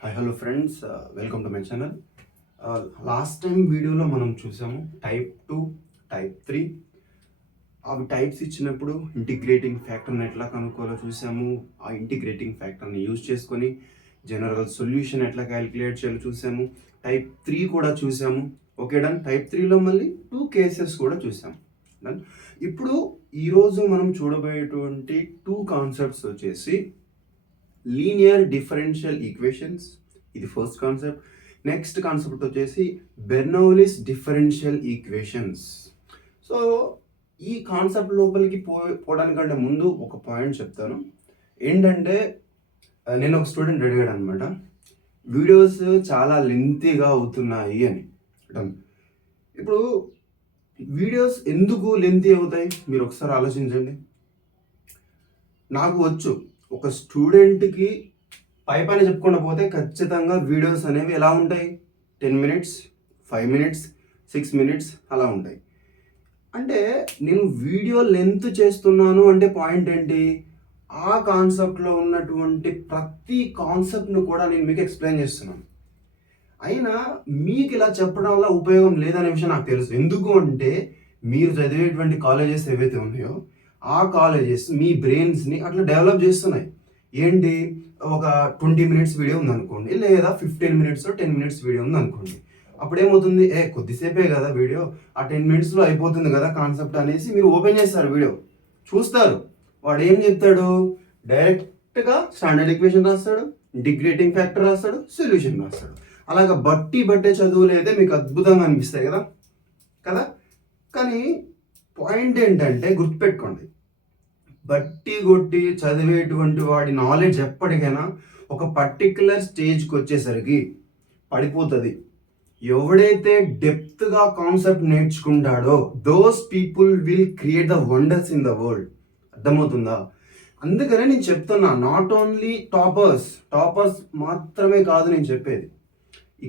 Hi hello friends, welcome to my channel. Last time వీడియోలో మనం చూసాము టైప్ 2, టైప్ 3. అవి టైప్స్ ఇచ్చినప్పుడు ఇంటిగ్రేటింగ్ ఫ్యాక్టర్ని ఎట్లా కనుక్కోవాలో చూసాము. ఆ ఇంటిగ్రేటింగ్ ఫ్యాక్టర్ని యూజ్ చేసుకొని జనరల్ సొల్యూషన్ ఎట్లా క్యాలిక్యులేట్ చేయాలో చూసాము. టైప్ 3 కూడా చూసాము. Okay done. టైప్ 3లో మళ్ళీ 2 కేసెస్ కూడా చూసాము. డన్. ఇప్పుడు ఈరోజు మనం చూడబోయేటువంటి 2 కాన్సెప్ట్స్ వచ్చేసి లీనియర్ డిఫరెన్షియల్ ఈక్వేషన్స్, ఇది ఫస్ట్ కాన్సెప్ట్. నెక్స్ట్ కాన్సెప్ట్ వచ్చేసి బెర్నౌలిస్ డిఫరెన్షియల్ ఈక్వేషన్స్. సో ఈ కాన్సెప్ట్ లోపలికి పోవడానికంటే ముందు ఒక పాయింట్ చెప్తాను. ఏంటంటే నేను ఒక స్టూడెంట్ అడిగాడు అనమాట, వీడియోస్ చాలా లెంతీగా అవుతున్నాయి అని. ఇప్పుడు వీడియోస్ ఎందుకు లెంతీ అవుతాయి మీరు ఒకసారి ఆలోచించండి. నాకు వచ్చు, ఒక స్టూడెంట్కి పైన చెప్పుకుండా పోతే ఖచ్చితంగా వీడియోస్ అనేవి ఎలా ఉంటాయి, 10 minutes, 5 minutes, 6 minutes అలా ఉంటాయి. అంటే నేను వీడియో లెంత్ చేస్తున్నాను అంటే పాయింట్ ఏంటి, ఆ కాన్సెప్ట్లో ఉన్నటువంటి ప్రతి కాన్సెప్ట్ను కూడా నేను మీకు ఎక్స్ప్లెయిన్ చేస్తున్నాను. అయినా మీకు ఇలా చెప్పడం వల్ల ఉపయోగం లేదనే విషయం నాకు తెలుసు. ఎందుకు అంటే మీరు చదివేటువంటి కాలేజెస్ ఏవైతే ఉన్నాయో ఆ కాలేజెస్ మీ బ్రెయిన్స్ని అట్లా డెవలప్ చేస్తున్నాయి. ఏంటి, ఒక 20 minutes వీడియో ఉందనుకోండి, లేదా 15 minutes 10 minutes వీడియో ఉందనుకోండి. అప్పుడు ఏమవుతుంది, కొద్దిసేపే కదా వీడియో, ఆ 10 minutesలో అయిపోతుంది కదా కాన్సెప్ట్ అనేసి మీరు ఓపెన్ చేస్తారు, వీడియో చూస్తారు. వాడు ఏం చెప్తాడు, డైరెక్ట్గా స్టాండర్డ్ ఈక్వేషన్ రాస్తాడు, ఇంటిగ్రేటింగ్ ఫ్యాక్టర్ రాస్తాడు, సొల్యూషన్ రాస్తాడు. అలాగ బట్టే చదువులు అయితే మీకు అద్భుతంగా అనిపిస్తాయి కదా కదా కానీ పాయింట్ ఏంటంటే గుర్తుపెట్టుకోండి, బట్టి కొట్టి చదివేటువంటి వాడి నాలెడ్జ్ ఎప్పటికైనా ఒక పర్టిక్యులర్ స్టేజ్కి వచ్చేసరికి పడిపోతుంది. ఎవడైతే డెప్త్గా కాన్సెప్ట్ నేర్చుకుంటాడో those people will create the wonders in the world. అర్థమవుతుందా? అందుకనే నేను చెప్తున్నా, నాట్ ఓన్లీ టాపర్స్ మాత్రమే కాదు నేను చెప్పేది.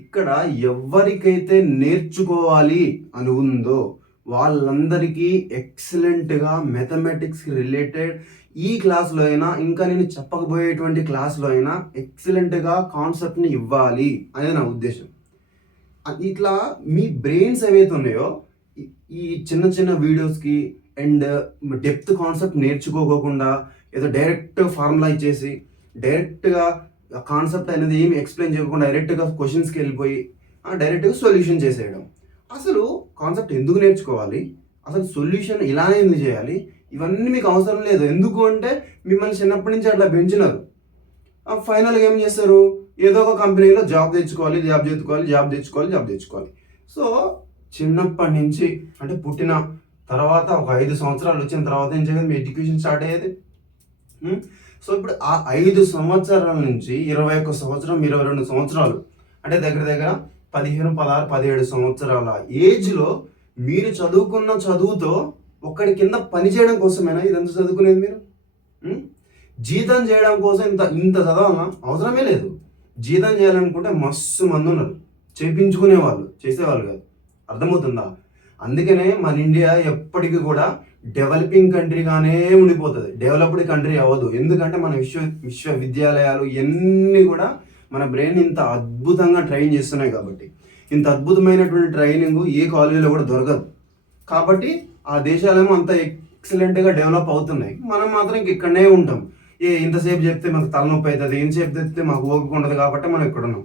ఇక్కడ ఎవరికైతే నేర్చుకోవాలి అని ఉందో వాళ్ళందరికీ ఎక్సలెంట్గా మ్యాథమెటిక్స్కి రిలేటెడ్ ఈ క్లాస్లో అయినా, ఇంకా నేను చెప్పకపోయేటువంటి క్లాస్లో అయినా ఎక్సలెంట్గా కాన్సెప్ట్ని ఇవ్వాలి అనేది నా ఉద్దేశం. ఇట్లా మీ బ్రెయిన్స్ ఏవైతే ఉన్నాయో ఈ చిన్న చిన్న వీడియోస్కి అండ్ డెప్త్ కాన్సెప్ట్ నేర్చుకోకుండా ఏదో డైరెక్ట్ ఫార్ములా ఇచ్చేసి డైరెక్ట్గా కాన్సెప్ట్ అనేది ఏమి ఎక్స్ప్లెయిన్ చేయకుండా డైరెక్ట్గా క్వశ్చన్స్కి వెళ్ళిపోయి డైరెక్ట్గా సొల్యూషన్ చేసేయడం. అసలు కాన్సెప్ట్ ఎందుకు నేర్చుకోవాలి, అసలు సొల్యూషన్ ఇలానే ఎందుకు చేయాలి, ఇవన్నీ మీకు అవసరం లేదు. ఎందుకు అంటే మిమ్మల్ని చిన్నప్పటి నుంచి అట్లా పెంచినారు. ఫైనల్గా ఏం చేస్తారు, ఏదో ఒక కంపెనీలో జాబ్ తెచ్చుకోవాలి. సో చిన్నప్పటి నుంచి అంటే పుట్టిన తర్వాత ఒక 5 సంవత్సరాలు వచ్చిన తర్వాత ఏం చేయాలి, మీ ఎడ్యుకేషన్ స్టార్ట్ అయ్యేది. సో ఇప్పుడు ఆ 5 సంవత్సరాల నుంచి 21 సంవత్సరం 22 సంవత్సరాలు అంటే దగ్గర దగ్గర 15, 16, 17 సంవత్సరాల ఏజ్లో మీరు చదువుకున్న చదువుతో ఒక్కడి కింద పని చేయడం కోసమేనా ఇదంతా చదువుకునేది మీరు? జీతం చేయడం కోసం ఇంత చదవాలన్నా అవసరమే లేదు. జీతం చేయాలనుకుంటే మస్తు మంది ఉన్నారు, చేపించుకునే వాళ్ళు, చేసేవాళ్ళు కాదు. అర్థమవుతుందా? అందుకనే మన ఇండియా ఎప్పటికీ కూడా డెవలపింగ్ కంట్రీగానే ఉండిపోతుంది, డెవలప్డ్ కంట్రీ అవ్వదు. ఎందుకంటే మన విశ్వవిద్యాలయాలు ఇవన్నీ కూడా మన బ్రెయిన్ ఇంత అద్భుతంగా ట్రైన్ చేస్తున్నాయి కాబట్టి. ఇంత అద్భుతమైనటువంటి ట్రైనింగ్ ఏ కాలేజీలో కూడా దొరకదు కాబట్టి ఆ దేశాలేమో అంత ఎక్సలెంట్గా డెవలప్ అవుతున్నాయి. మనం మాత్రం ఇక్కడనే ఉంటాం. ఇంతసేపు చెప్తే మాకు తలనొప్పి అవుతుంది, ఎంతసేపు చెప్తే మాకు ఓపిక ఉండదు కాబట్టి మనం ఇక్కడ ఉన్నాం.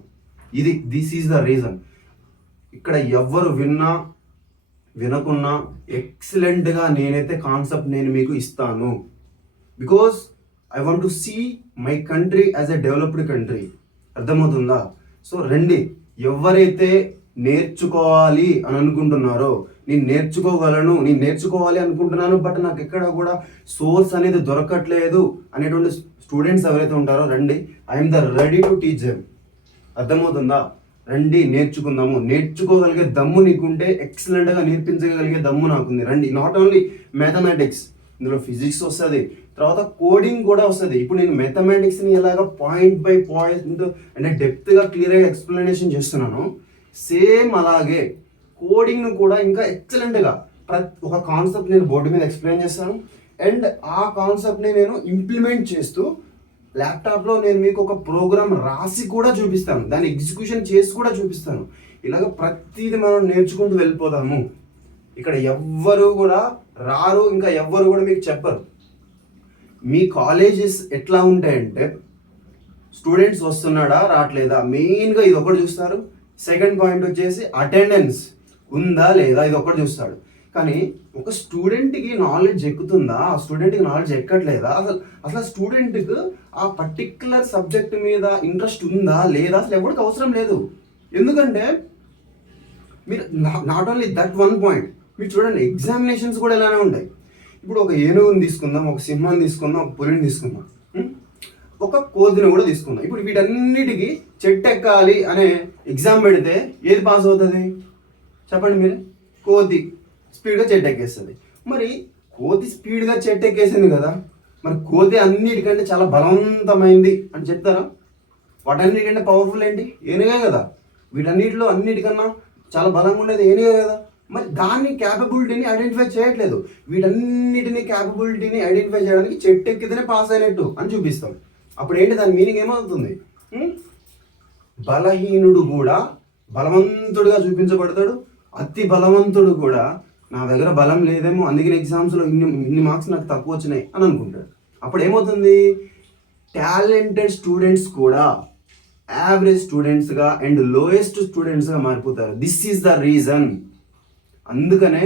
This is the reason. ఇక్కడ ఎవ్వరు వినకున్నా ఎక్సలెంట్గా నేనైతే కాన్సెప్ట్ నేను మీకు ఇస్తాను. Because I want to see my country as a developed country. అర్థమవుతుందా? సో రండి, ఎవరైతే నేర్చుకోవాలి అని అనుకుంటున్నారో, నేను నేర్చుకోవాలి అనుకుంటున్నాను బట్ నాకు ఎక్కడ కూడా సోర్స్ అనేది దొరకట్లేదు అనేటువంటి స్టూడెంట్స్ ఎవరైతే ఉంటారో రండి, I'm the ready to teach them. అర్థమవుతుందా? రండి, నేర్చుకుందాము. నేర్చుకోగలిగే దమ్ము నీకుంటే, ఎక్సలెంట్గా నేర్పించగలిగే దమ్ము నాకుంది. రండి. నాట్ ఓన్లీ మ్యాథమెటిక్స్, ఇందులో ఫిజిక్స్ వస్తుంది, తర్వాత కోడింగ్ కూడా వస్తుంది. ఇప్పుడు నేను మ్యాథమెటిక్స్ని ఎలాగ పాయింట్ బై పాయింట్ అంటే డెప్త్గా క్లియర్గా ఎక్స్ప్లెనేషన్ చేస్తున్నాను, సేమ్ అలాగే కోడింగ్ను కూడా ఇంకా ఎక్సలెంట్గా ఒక కాన్సెప్ట్ నేను బోర్డు మీద ఎక్స్ప్లెయిన్ చేస్తాను అండ్ ఆ కాన్సెప్ట్ని నేను ఇంప్లిమెంట్ చేస్తూ ల్యాప్టాప్లో నేను మీకు ఒక ప్రోగ్రామ్ రాసి కూడా చూపిస్తాను, దాన్ని ఎగ్జిక్యూషన్ చేసి కూడా చూపిస్తాను. ఇలాగ ప్రతిదీ మనం నేర్చుకుంటూ వెళ్ళిపోదాము. ఇక్కడ ఎవ్వరు కూడా రారు, ఇంకా ఎవ్వరు కూడా మీకు చెప్పరు. మీ కాలేజెస్ ఎట్లా ఉంటాయంటే స్టూడెంట్స్ వస్తున్నాడా రావట్లేదా, మెయిన్గా ఇది ఒకటి చూస్తారు. సెకండ్ పాయింట్ వచ్చేసి అటెండెన్స్ ఉందా లేదా, ఇది ఒకటి చూస్తాడు. కానీ ఒక స్టూడెంట్కి నాలెడ్జ్ ఎక్కుతుందా, ఆ స్టూడెంట్కి నాలెడ్జ్ ఎక్కట్లేదా, అసలు స్టూడెంట్కి ఆ పర్టిక్యులర్ సబ్జెక్ట్ మీద ఇంట్రెస్ట్ ఉందా లేదా, అసలు ఎవరికి అవసరం లేదు. ఎందుకంటే మీరు not only that one point, మీరు చూడండి ఎగ్జామినేషన్స్ కూడా ఇలానే ఉంటాయి. ఇప్పుడు ఒక ఏనుగుని తీసుకుందాం, ఒక సింహాన్ని తీసుకుందాం, ఒక పులిని తీసుకుందాం, ఒక కోతిని కూడా తీసుకుందాం. ఇప్పుడు వీటన్నిటికీ చెట్టు ఎక్కాలి అనే ఎగ్జామ్ పెడితే ఏది పాస్ అవుతుంది చెప్పండి మీరు? కోతి స్పీడ్గా చెట్టు ఎక్కేస్తుంది. మరి కోతి స్పీడ్గా చెట్టు ఎక్కేసింది కదా, మరి కోతి అన్నిటికంటే చాలా బలవంతమైంది అని చెప్తారా? వాటన్నిటికంటే పవర్ఫుల్ ఏంటి? ఏనుగే కదా. వీటన్నిటిలో అన్నిటికన్నా చాలా బలంగా ఉండేది ఏనుగే కదా. మరి దాన్ని క్యాపబిలిటీని ఐడెంటిఫై చేయట్లేదు. వీటన్నిటిని క్యాపబిలిటీని ఐడెంటిఫై చేయడానికి చెట్టు ఎక్కితేనే పాస్ అయినట్టు అని చూపిస్తాం. అప్పుడు ఏంటి దాని మీనింగ్ ఏమవుతుంది? బలహీనుడు కూడా బలవంతుడుగా చూపించబడతాడు, అతి బలవంతుడు కూడా నా దగ్గర బలం లేదేమో అందుకని ఎగ్జామ్స్లో ఇన్ని మార్క్స్ నాకు తక్కువ వచ్చినాయి అని అనుకుంటాడు. అప్పుడు ఏమవుతుంది? టాలెంటెడ్ స్టూడెంట్స్ కూడా యావరేజ్ స్టూడెంట్స్గా అండ్ లోయెస్ట్ స్టూడెంట్స్గా మారిపోతారు. This is the reason. అందుకనే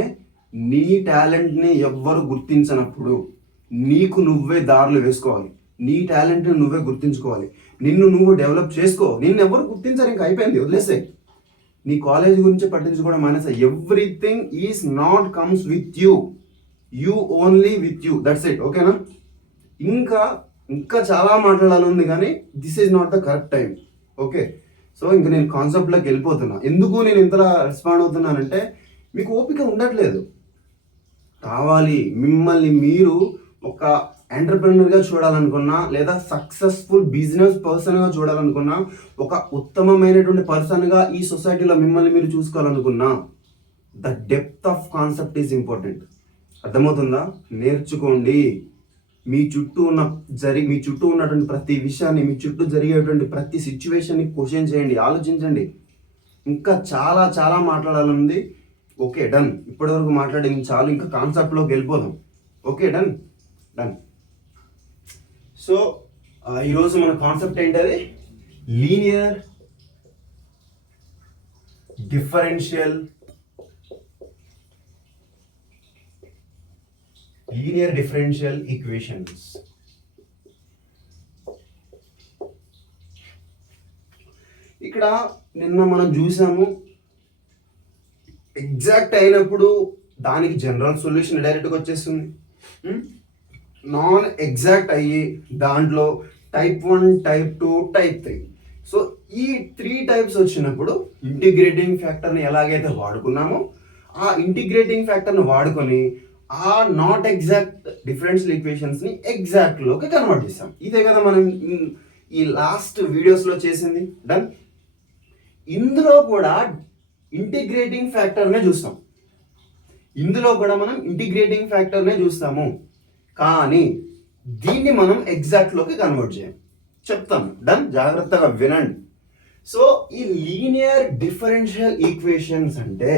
నీ టాలెంట్ని ఎవ్వరు గుర్తించినప్పుడు నీకు నువ్వే దారులు వేసుకోవాలి. నీ టాలెంట్ని నువ్వే గుర్తించుకోవాలి, నిన్ను నువ్వు డెవలప్ చేసుకో. నిన్ను ఎవరు గుర్తించారు, ఇంకా అయిపోయింది, వదిలేసే. నీ కాలేజ్ గురించి పట్టించుకోవడం మానేసా. Everything is not comes with you, you only with you, that's it. ఓకేనా? ఇంకా చాలా మాట్లాడాలి ఉంది, కానీ this is not the correct time. Okay, so ఇంకా నేను కాన్సెప్ట్లోకి వెళ్ళిపోతున్నా. ఎందుకు నేను ఇంతలా రెస్పాండ్ అవుతున్నానంటే మీకు ఓపిక ఉండట్లేదు. కావాలి మిమ్మల్ని మీరు ఒక ఎంటర్ప్రెన్యూర్గా చూడాలనుకున్నా, లేదా సక్సెస్ఫుల్ బిజినెస్ పర్సన్గా చూడాలనుకున్నా, ఒక ఉత్తమమైనటువంటి పర్సన్గా ఈ సొసైటీలో మిమ్మల్ని మీరు చూసుకోవాలనుకున్నా, the depth of concept is important. అర్థమవుతుందా? నేర్చుకోండి. మీ చుట్టూ ఉన్నటువంటి ప్రతి విషయాన్ని, మీ చుట్టూ జరిగేటువంటి ప్రతి సిచ్యువేషన్ని క్వశ్చన్ చేయండి, ఆలోచించండి. ఇంకా చాలా చాలా మాట్లాడాలనుంది. Okay, done. ఇప్పటివరకు మాట్లాడింది చాలు, ఇంకా కాన్సెప్ట్లోకి వెళ్ళిపోదాం. Okay, done. సో ఈరోజు మన కాన్సెప్ట్ ఏంటది? Linear differential equations. ఇక్కడ నిన్న మనం చూసాము, ఎగ్జాక్ట్ అయినప్పుడు దానికి జనరల్ సొల్యూషన్ డైరెక్ట్గా వచ్చేస్తుంది. నాన్ ఎగ్జాక్ట్ అయ్యి దాంట్లో టైప్ 1, టైప్ 2, టైప్ 3. సో ఈ 3 టైప్స్ వచ్చినప్పుడు ఇంటిగ్రేటింగ్ ఫ్యాక్టర్ని ఎలాగైతే వాడుకున్నామో ఆ ఇంటిగ్రేటింగ్ ఫ్యాక్టర్ని వాడుకొని ఆ నాట్ ఎగ్జాక్ట్ డిఫరెన్షియల్ ఈక్వేషన్స్ని ఎగ్జాక్ట్లోకి కన్వర్ట్ చేస్తాం. ఇదే కదా మనం ఈ లాస్ట్ వీడియోస్లో చేసింది. డన్. ఇందులో కూడా ఇంటిగ్రేటింగ్ ఫ్యాక్టర్నే చూస్తాము, కానీ దీన్ని మనం ఎగ్జాక్ట్లోకి కన్వర్ట్ చేయం. చెప్తాను, డన్. జాగ్రత్తగా వినండి. సో ఈ లీనియర్ డిఫరెన్షియల్ ఈక్వేషన్స్ అంటే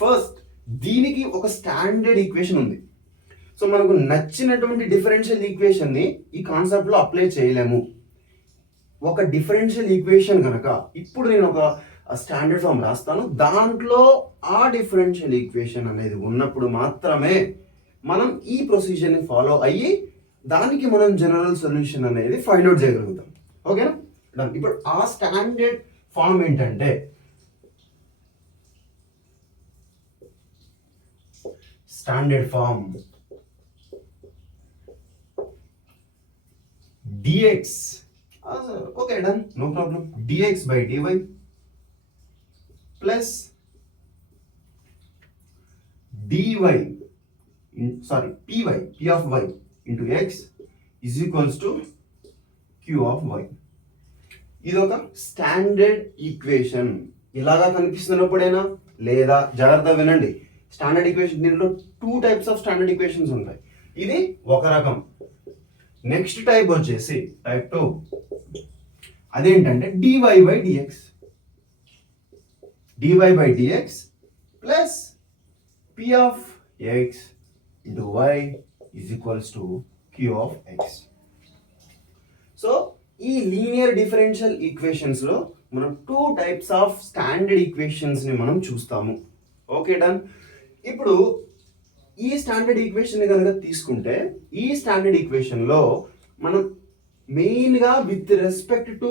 ఫస్ట్ దీనికి ఒక స్టాండర్డ్ ఈక్వేషన్ ఉంది. సో మనకు నచ్చినటువంటి డిఫరెన్షియల్ ఈక్వేషన్ని ఈ కాన్సెప్ట్లో అప్లై చేయలేము. ఒక డిఫరెన్షియల్ ఈక్వేషన్ కనుక ఇప్పుడు నేను ఒక స్టాండర్డ్ ఫామ్ రాస్తాను, దాంట్లో ఆ డిఫరెన్షియల్ ఈక్వేషన్ అనేది ఉన్నప్పుడు మాత్రమే మనం ఈ ప్రొసీజర్ని ఫాలో అయ్యి దానికి మనం జనరల్ సొల్యూషన్ అనేది ఫైండ్ అవుట్ చేయగలుగుతాం. ఓకేనా? డన్. ఇప్పుడు ఆ స్టాండర్డ్ ఫామ్ ఏంటంటే dx. Okay, done, no problem. dx by dy plus dy, p of y into x is equals to q of y. ఇది ఒక స్టాండర్డ్ ఈక్వేషన్. ఇలాగా కనిపిస్తున్నప్పుడైనా లేదా జాగ్రత్త వినండి, స్టాండర్డ్ ఈక్వేషన్ దీంట్లో 2 టైప్స్ ఆఫ్ స్టాండర్డ్ ఈక్వేషన్స్ ఉంటాయి. ఇది ఒక రకం. నెక్స్ట్ టైప్ వచ్చేసి టైప్ 2, అదేంటంటే dy by dx. dy by dx plus p of x into y is equals to q of x. So ఈ లీనియర్ డిఫరెన్షియల్ ఈక్వేషన్స్ లో మనం 2 టైప్స్ ఆఫ్ స్టాండర్డ్ ఈక్వేషన్స్ ని మనం చూస్తాము. Okay done. ఇప్పుడు ఈ స్టాండర్డ్ ఈక్వేషన్ ని కనుక తీసుకుంటే ఈ స్టాండర్డ్ ఈక్వేషన్ లో మనం మెయిన్ గా విత్ రెస్పెక్ట్ టు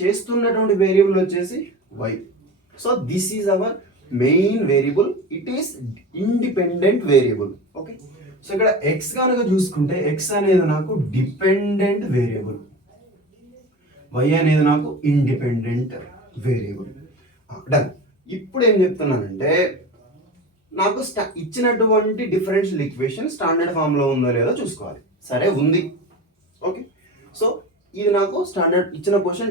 చేస్తున్నటువంటి వేరియబుల్ వచ్చేసి y. So this is our main variable, it is independent variable. Okay, so ఇక్కడ x కనుక చూసుకుంటే x అనేది నాకు డిపెండెంట్ వేరియబుల్, y అనేది నాకు ఇండిపెండెంట్ వేరియబుల్. డన్. ఇప్పుడు ఏం చెప్తున్నానంటే నాకు ఇచ్చినటువంటి డిఫరెన్షియల్ ఈక్వేషన్ స్టాండర్డ్ ఫామ్ లో ఉందో లేదో చూసుకోవాలి. సరే ఉంది. ఓకే, సో ఇది నాకు స్టాండర్డ్ ఇచ్చిన క్వశ్చన్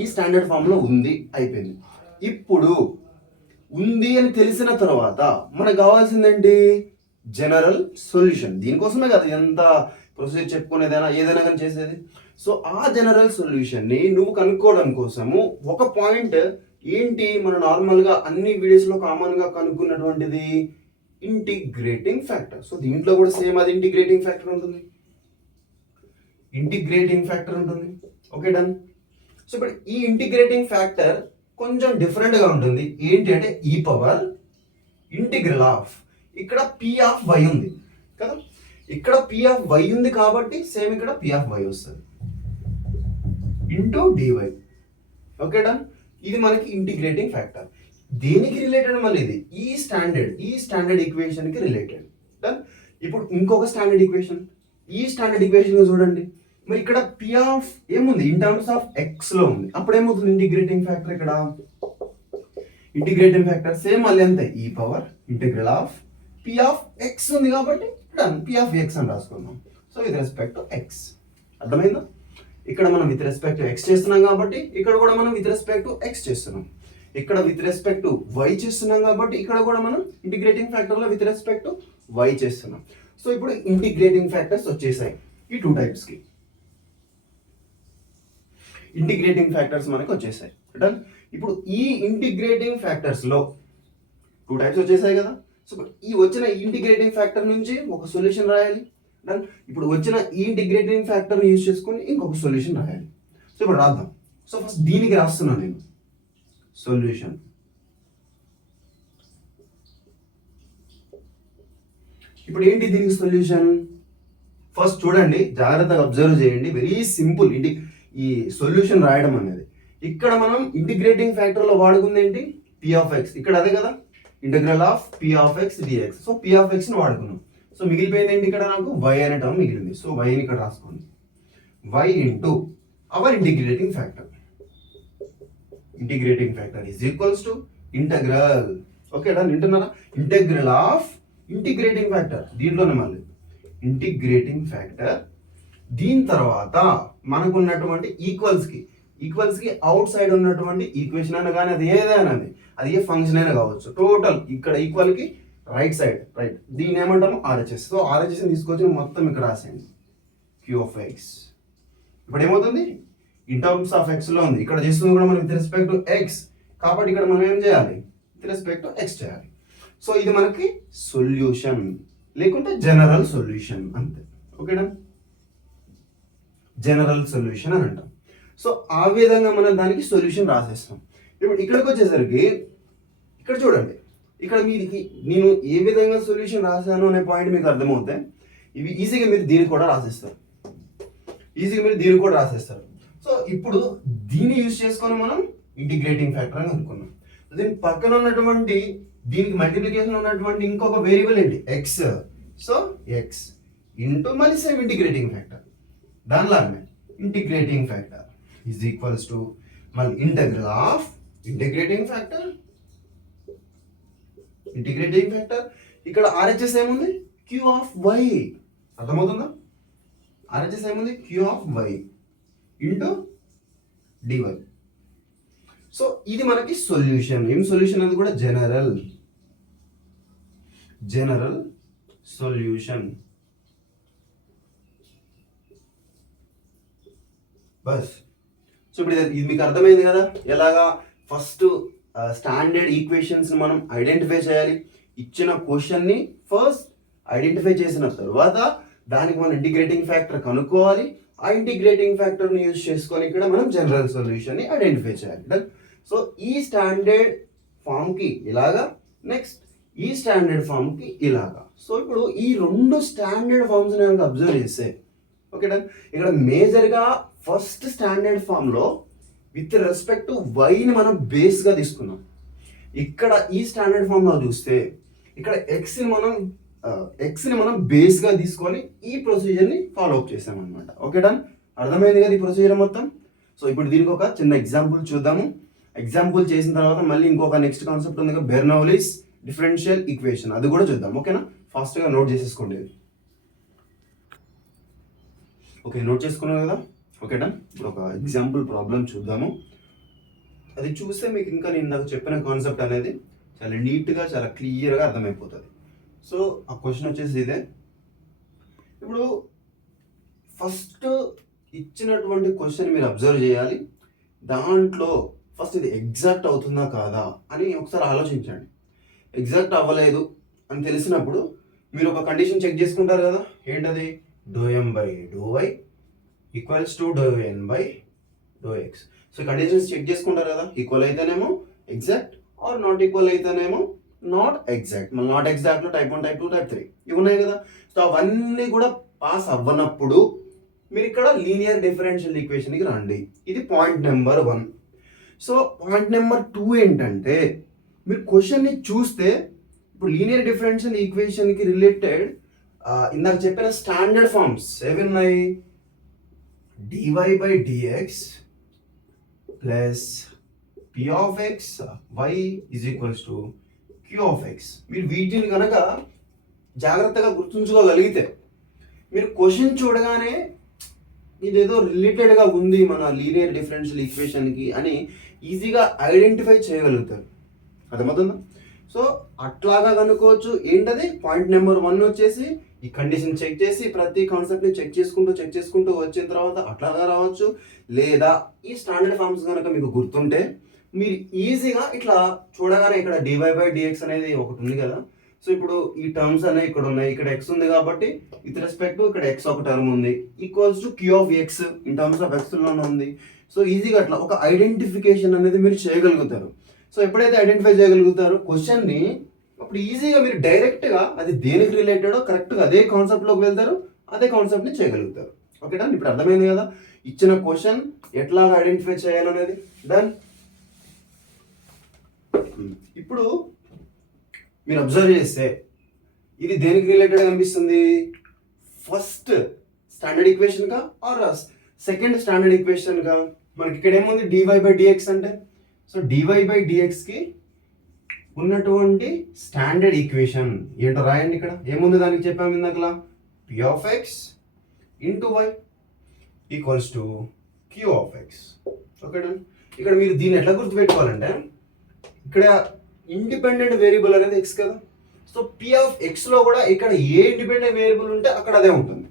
ఈ స్టాండర్డ్ ఫామ్ లో ఉంది, అయిపోయింది. ఇప్పుడు ఉంది అని తెలిసిన తర్వాత మనకు కావాల్సిందేంటి? General solution. దీనికోసమే కదా ఎంత ప్రొసీజర్ చెప్పుకునేదైనా ఏదైనా కానీ చేసేది. సో ఆ జనరల్ సొల్యూషన్ ని నువ్వు కనుక్కోవడం కోసము ఒక పాయింట్ ఏంటి, మన నార్మల్ గా అన్ని వీడియోస్ లో కామన్ గా కనుక్కున్నటువంటిది ఇంటిగ్రేటింగ్ ఫ్యాక్టర్. సో దీంట్లో కూడా సేమ్ అది ఇంటిగ్రేటింగ్ ఫ్యాక్టర్ ఉంటుంది. Okay done. సో ఇప్పుడు ఈ ఇంటిగ్రేటింగ్ ఫ్యాక్టర్ కొంచెం డిఫరెంట్ గా ఉంటుంది. ఏంటి అంటే ఈ పవర్ ఇంటిగ్రల్ ఆఫ్, ఇక్కడ p ఆఫ్ y ఉంది కదా, ఇక్కడ p ఆఫ్ y ఉంది కాబట్టి సేమ్ ఇక్కడ p ఆఫ్ y వస్తుంది ఇంటూ dy. Okay done. ఇది మనకి ఇంటిగ్రేటింగ్ ఫ్యాక్టర్. దేనికి రిలేటెడ్ మళ్ళీ ఇది ఈ స్టాండర్డ్ ఈక్వేషన్ కి రిలేటెడ్. డన్. ఇప్పుడు ఇంకొక స్టాండర్డ్ ఈక్వేషన్, ఈ స్టాండర్డ్ ఈక్వేషన్ చూడండి. మరి ఇక్కడ p ఆఫ్ ఏముంది ఇన్ టర్మ్స్ ఆఫ్ x లో ఉంది, అప్పుడు ఏమవుతుంది ఇంటిగ్రేటింగ్ ఫ్యాక్టర్? ఇక్కడ ఇంటిగ్రేటింగ్ ఫ్యాక్టర్ సేమ్ మళ్ళీ అంతే, ఈ power integral of p of x ఉంది కాబట్టి డన్, p ఆఫ్ x అని రాసుకుందాం. So with respect to x. అర్థమైందా? ఇక్కడ మనం విత్ రెస్పెక్ట్ టు x చేస్తున్నాం కాబట్టి ఇక్కడ కూడా మనం విత్ రెస్పెక్ట్ టు x చేస్తున్నాం. ఇక్కడ విత్ రెస్పెక్ట్ టు y చేస్తున్నాం కాబట్టి ఇక్కడ కూడా మనం ఇంటిగ్రేటింగ్ ఫ్యాక్టర్ లో విత్ రెస్పెక్ట్ టు y చేస్తున్నాం. సో ఇప్పుడు ఇంటిగ్రేటింగ్ ఫ్యాక్టర్స్ వచ్చేసాయి ఈ 2 టైప్స్ కి. ఇంటిగ్రేటింగ్ ఫ్యాక్టర్స్ మనకు వచ్చేసాయి. డన్. ఇప్పుడు ఈ ఇంటిగ్రేటింగ్ ఫ్యాక్టర్స్ లో 2 టైప్స్ వచ్చేసాయి కదా. సో ఈ వచ్చిన ఇంటిగ్రేటింగ్ ఫ్యాక్టర్ నుంచి ఒక సొల్యూషన్ రాయాలి. డన్. ఇప్పుడు వచ్చిన ఈ ఇంటిగ్రేటింగ్ ఫ్యాక్టర్ యూజ్ చేసుకొని ఇంకొక సొల్యూషన్ రాయాలి. సో ఇప్పుడు రాద్దాం. సో ఫస్ట్ దీనికి రాస్తున్నాను నేను సొల్యూషన్. ఇప్పుడు ఏంటి దీనికి సొల్యూషన్? ఫస్ట్ చూడండి, జాగ్రత్తగా అబ్జర్వ్ చేయండి. వెరీ సింపుల్ ఈ సొల్యూషన్ రాయడం అనేది. ఇక్కడ మనం ఇంటిగ్రేటింగ్ ఫ్యాక్టర్ లో వాడుకుంది ఏంటి? p of x. ఇక్కడ అదే కదా integral of p of x dx. So p of x ని వాడుకున్నాం. సో మిగిలిపోయింది ఏంటి? ఇక్కడ నాకు y అనే టర్మ్ మిగిలింది. సో y ని ఇక్కడ రాసుకోండి. y into hour integrating factor. Integrating factor is equals to integral. Okay done. వింటున్నారా? ఇంటగ్రల్ ఆఫ్ ఇంటిగ్రేటింగ్ ఫ్యాక్టర్, దీంట్లోనే మళ్ళీ ఇంటిగ్రేటింగ్ ఫ్యాక్టర్. దీని తర్వాత మనకు ఉన్నటువంటి ఈక్వల్స్ కి అవుట్ సైడ్ ఉన్నటువంటి ఈక్వేషన్ అయినా కానీ అది ఏదైనా అది ఏ ఫంక్షన్ అయినా కావచ్చు. టోటల్ ఇక్కడ ఈక్వల్ కి రైట్ సైడ్, రైట్, దీన్ని ఏమంటాము? RHS. సో RHS తీసుకొచ్చి మొత్తం ఇక్కడ రాసేయండి q ఆఫ్ x. ఇప్పుడు ఏమవుతుంది? ఇన్ టర్మ్స్ ఆఫ్ x లో ఉంది, ఇక్కడ చేస్తుంది కూడా మనం విత్ రెస్పెక్ట్ టు x కాబట్టి ఇక్కడ మనం ఏం చేయాలి? విత్ రెస్పెక్ట్ టు x చేయాలి. సో ఇది మనకి సొల్యూషన్, లేకుంటే జనరల్ సొల్యూషన్ అంతే. ఓకేనా? జనరల్ సొల్యూషన్ అని అంటాం. సో ఆ విధంగా మనం దానికి సొల్యూషన్ రాసేస్తాం. ఇప్పుడు ఇక్కడికి వచ్చేసరికి ఇక్కడ చూడండి, ఇక్కడ నేను ఏ విధంగా సొల్యూషన్ రాశాను అనే పాయింట్ మీకు అర్థమవుతాయి. ఇవి ఈజీగా మీరు దీనికి కూడా రాసేస్తారు. సో ఇప్పుడు దీన్ని యూజ్ చేసుకొని మనం ఇంటిగ్రేటింగ్ ఫ్యాక్టర్ అని అనుకున్నాం. దీని పక్కన ఉన్నటువంటి దీనికి మల్టిప్లికేషన్ ఉన్నటువంటి ఇంకొక వేరియబుల్ ఏంటి? x. సో x ఇంటూ మళ్ళీ సేమ్ ఇంటిగ్రేటింగ్ ఫ్యాక్టర్, దానిలాగానే integrating factor is equals to మళ్ళీ ఇంటగ్రల్ ఆఫ్ ఇంటిగ్రేటింగ్ ఫ్యాక్టర్. ఇక్కడ RHS ఏముంది? q of y. అర్థమవుతుందా? RHS ఏముంది? q of y into dy. So ఇది మనకి సొల్యూషన్. ఏం సొల్యూషన్? అది కూడా జనరల్ సొల్యూషన్. బస్. సో ఇప్పుడు ఇది మీకు అర్థమైంది కదా, ఎలాగా ఫస్ట్ స్టాండర్డ్ ఈక్వేషన్స్ మనం ఐడెంటిఫై చేయాలి. ఇచ్చిన క్వశ్చన్ని ఫస్ట్ ఐడెంటిఫై చేసిన తర్వాత దానికి మనం ఇంటిగ్రేటింగ్ ఫ్యాక్టర్ కనుక్కోవాలి. ఆ ఇంటిగ్రేటింగ్ ఫ్యాక్టర్ని యూజ్ చేసుకొని ఇక్కడ మనం జనరల్ సొల్యూషన్ని ఐడెంటిఫై చేయాలి. సో ఈ స్టాండర్డ్ ఫామ్కి ఇలాగా, నెక్స్ట్ ఈ స్టాండర్డ్ ఫామ్కి ఇలాగా. సో ఇప్పుడు ఈ రెండు స్టాండర్డ్ ఫామ్స్ నేను అబ్జర్వ్ చేస్తే ఓకే డన్. ఇక్కడ మేజర్గా ఫస్ట్ స్టాండర్డ్ ఫామ్లో విత్ రెస్పెక్ట్ టు వైని మనం బేస్గా తీసుకున్నాం. ఇక్కడ ఈ స్టాండర్డ్ ఫామ్లో చూస్తే ఇక్కడ ఎక్స్ని మనం బేస్గా తీసుకొని ఈ ప్రొసీజర్ని ఫాలో అప్ చేసామన్నమాట. ఓకే డన్, అర్థమైంది కదా ఈ ప్రొసీజర్ మొత్తం. సో ఇప్పుడు దీనికి ఒక చిన్న ఎగ్జాంపుల్ చూద్దాము. ఎగ్జాంపుల్ చేసిన తర్వాత మళ్ళీ ఇంకొక నెక్స్ట్ కాన్సెప్ట్ ఉంది, బెర్నౌలీస్ డిఫరెన్షియల్ ఈక్వేషన్, అది కూడా చూద్దాం. ఓకేనా, ఫాస్ట్గా నోట్ చేసేసుకోండి. ఓకే, నోట్ చేసుకున్నాం కదా. Okay done. ఇప్పుడు ఒక ఎగ్జాంపుల్ ప్రాబ్లం చూద్దాము. అది చూస్తే మీకు ఇంకా నేను ఇందాక చెప్పిన కాన్సెప్ట్ అనేది చాలా నీట్గా చాలా క్లియర్గా అర్థమైపోతుంది. సో ఆ క్వశ్చన్ వచ్చేసి ఇదే. ఇప్పుడు ఫస్ట్ ఇచ్చినటువంటి క్వశ్చన్ మీరు అబ్జర్వ్ చేయాలి. దాంట్లో ఫస్ట్ ఇది ఎగ్జాక్ట్ అవుతుందా కాదా అని ఒకసారి ఆలోచించండి. ఎగ్జాక్ట్ అవ్వలేదు అని తెలిసినప్పుడు మీరు ఒక కండిషన్ చెక్ చేసుకుంటారు కదా, ఏంటది? ∂M/∂y equals to ∂N/∂x. So conditions check చేసుకుంటారు కదా, ఈక్వల్ అయితేనేమో ఎగ్జాక్ట్, ఆర్ నాట్ ఈక్వల్ అయితేనేమో నాట్ ఎగ్జాక్ట్. మళ్ళీ నాట్ ఎగ్జాక్ట్లో టైప్ 1, టైప్ 2, టైప్ 3 ఇవి ఉన్నాయి కదా. సో అవన్నీ కూడా పాస్ అవ్వనప్పుడు మీరు ఇక్కడ లీనియర్ డిఫరెన్షియల్ ఈక్వేషన్కి రండి. ఇది point number 1. So point number 2 ఏంటంటే, మీరు క్వశ్చన్ని చూస్తే ఇప్పుడు లీనియర్ డిఫరెన్షియల్ ఈక్వేషన్కి రిలేటెడ్ ఇందాక చెప్పిన స్టాండర్డ్ ఫార్మ్స్ ఏవి ఉన్నాయి? dy/dx plus p(y) = q(x). మీరు వీటిని కనుక జాగ్రత్తగా గుర్తుంచుకోగలిగితే మీరు క్వశ్చన్ చూడగానే ఇదేదో రిలేటెడ్గా ఉంది మన లీనియర్ డిఫరెన్షియల్ ఈక్వేషన్కి అని ఈజీగా ఐడెంటిఫై చేయగలుగుతారు. అర్థమవుతుందా? సో అట్లాగా కనుక్కోవచ్చు. ఏంటది? పాయింట్ నెంబర్ 1 వచ్చేసి ఈ కండిషన్ చెక్ చేసి ప్రతి కాన్సెప్ట్ని చెక్ చేసుకుంటూ వచ్చిన తర్వాత అట్లాగా రావచ్చు. లేదా ఈ స్టాండర్డ్ ఫార్మ్స్ కనుక మీకు గుర్తుంటే మీరు ఈజీగా ఇట్లా చూడగానే ఇక్కడ dy/dx అనేది ఒకటి ఉంది కదా. సో ఇప్పుడు ఈ టర్మ్స్ అనేవి ఇక్కడ ఉన్నాయి, ఇక్కడ x ఉంది కాబట్టి విత్ రెస్పెక్ట్ ఇక్కడ x ఒక టర్మ్ ఉంది, equals to q(x) in terms of x లోనే ఉంది. సో ఈజీగా అట్లా ఒక ఐడెంటిఫికేషన్ అనేది మీరు చేయగలుగుతారు. సో ఎప్పుడైతే ఐడెంటిఫై చేయగలుగుతారో క్వశ్చన్ని, అప్పుడు ఈజీగా మీరు డైరెక్ట్గా అది దేనికి రిలేటెడో కరెక్ట్గా అదే కాన్సెప్ట్లోకి వెళ్తారు, అదే కాన్సెప్ట్ని చేయగలుగుతారు. Okay done. ఇప్పుడు అర్థమైంది కదా ఇచ్చిన క్వశ్చన్ ఎట్లాగా ఐడెంటిఫై చేయాలనేది. డన్. ఇప్పుడు మీరు అబ్జర్వ్ చేస్తే ఇది దేనికి రిలేటెడ్ అనిపిస్తుంది? ఫస్ట్ స్టాండర్డ్ ఈక్వేషన్గా ఆర్ సెకండ్ స్టాండర్డ్ ఈక్వేషన్గా? మనకి ఇక్కడ ఏముంది? dy/dx అంటే. సో dy/dxకి ఉన్నటువంటి స్టాండర్డ్ ఈక్వేషన్ ఏంటో రాయండి. ఇక్కడ ఏముంది? దానికి చెప్పాము ఇందాకలా, p(x) × y = q(x). Okay done. ఇక్కడ మీరు దీన్ని ఎట్లా గుర్తుపెట్టుకోవాలంటే, ఇక్కడ ఇండిపెండెంట్ వేరియబుల్ అనేది x కదా. సో p(x)లో కూడా ఇక్కడ ఏ ఇండిపెండెంట్ వేరియబుల్ ఉంటే అక్కడ అదే ఉంటుంది.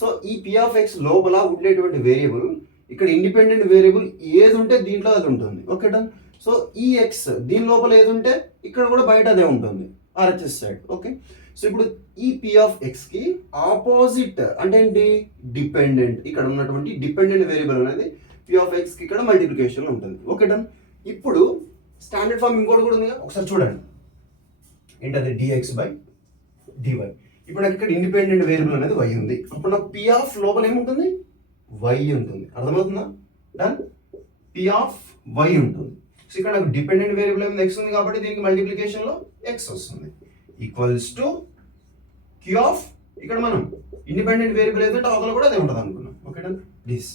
సో ఈ p(x) లోపల ఉండేటువంటి వేరియబుల్ ఇక్కడ ఇండిపెండెంట్ వేరియబుల్ ఏది ఉంటే దీంట్లో అది ఉంటుంది. Okay done. సో ఈ x దీని లోపల ఏది ఉంటే ఇక్కడ కూడా బయట అదే ఉంటుంది, RHS సైడ్. ఓకే. సో ఇప్పుడు ఈ p(x)కి ఆపోజిట్ అంటే ఏంటి? డిపెండెంట్. ఇక్కడ ఉన్నటువంటి డిపెండెంట్ వేరియబుల్ అనేది p(x)కి ఇక్కడ మల్టిప్లికేషన్ ఉంటుంది. Okay done. ఇప్పుడు స్టాండర్డ్ ఫార్మ్ ఇంకోటి కూడా ఉంది, ఒకసారి చూడండి. ఏంటది? dx/dy. ఇప్పుడు నాకు ఇక్కడ ఇండిపెండెంట్ వేరియబుల్ అనేది y ఉంది. అప్పుడు నాకు p ఆఫ్ లోపల ఏముంటుంది? y ఉంటుంది. అర్థమవుతుందా? డన్. p ఆఫ్ y ఉంటుంది. సో ఇక్కడ నాకు డిపెండెంట్ వేరియబుల్ ఏమైనా x ఉంది కాబట్టి దీనికి మల్టిప్లికేషన్లో x వస్తుంది, ఈక్వల్స్ టు q ఆఫ్, ఇక్కడ మనం ఇండిపెండెంట్ వేరియబుల్ ఏదంటే అవతల కూడా అదే ఉంటుంది అనుకున్నాం. Okay done. దిస్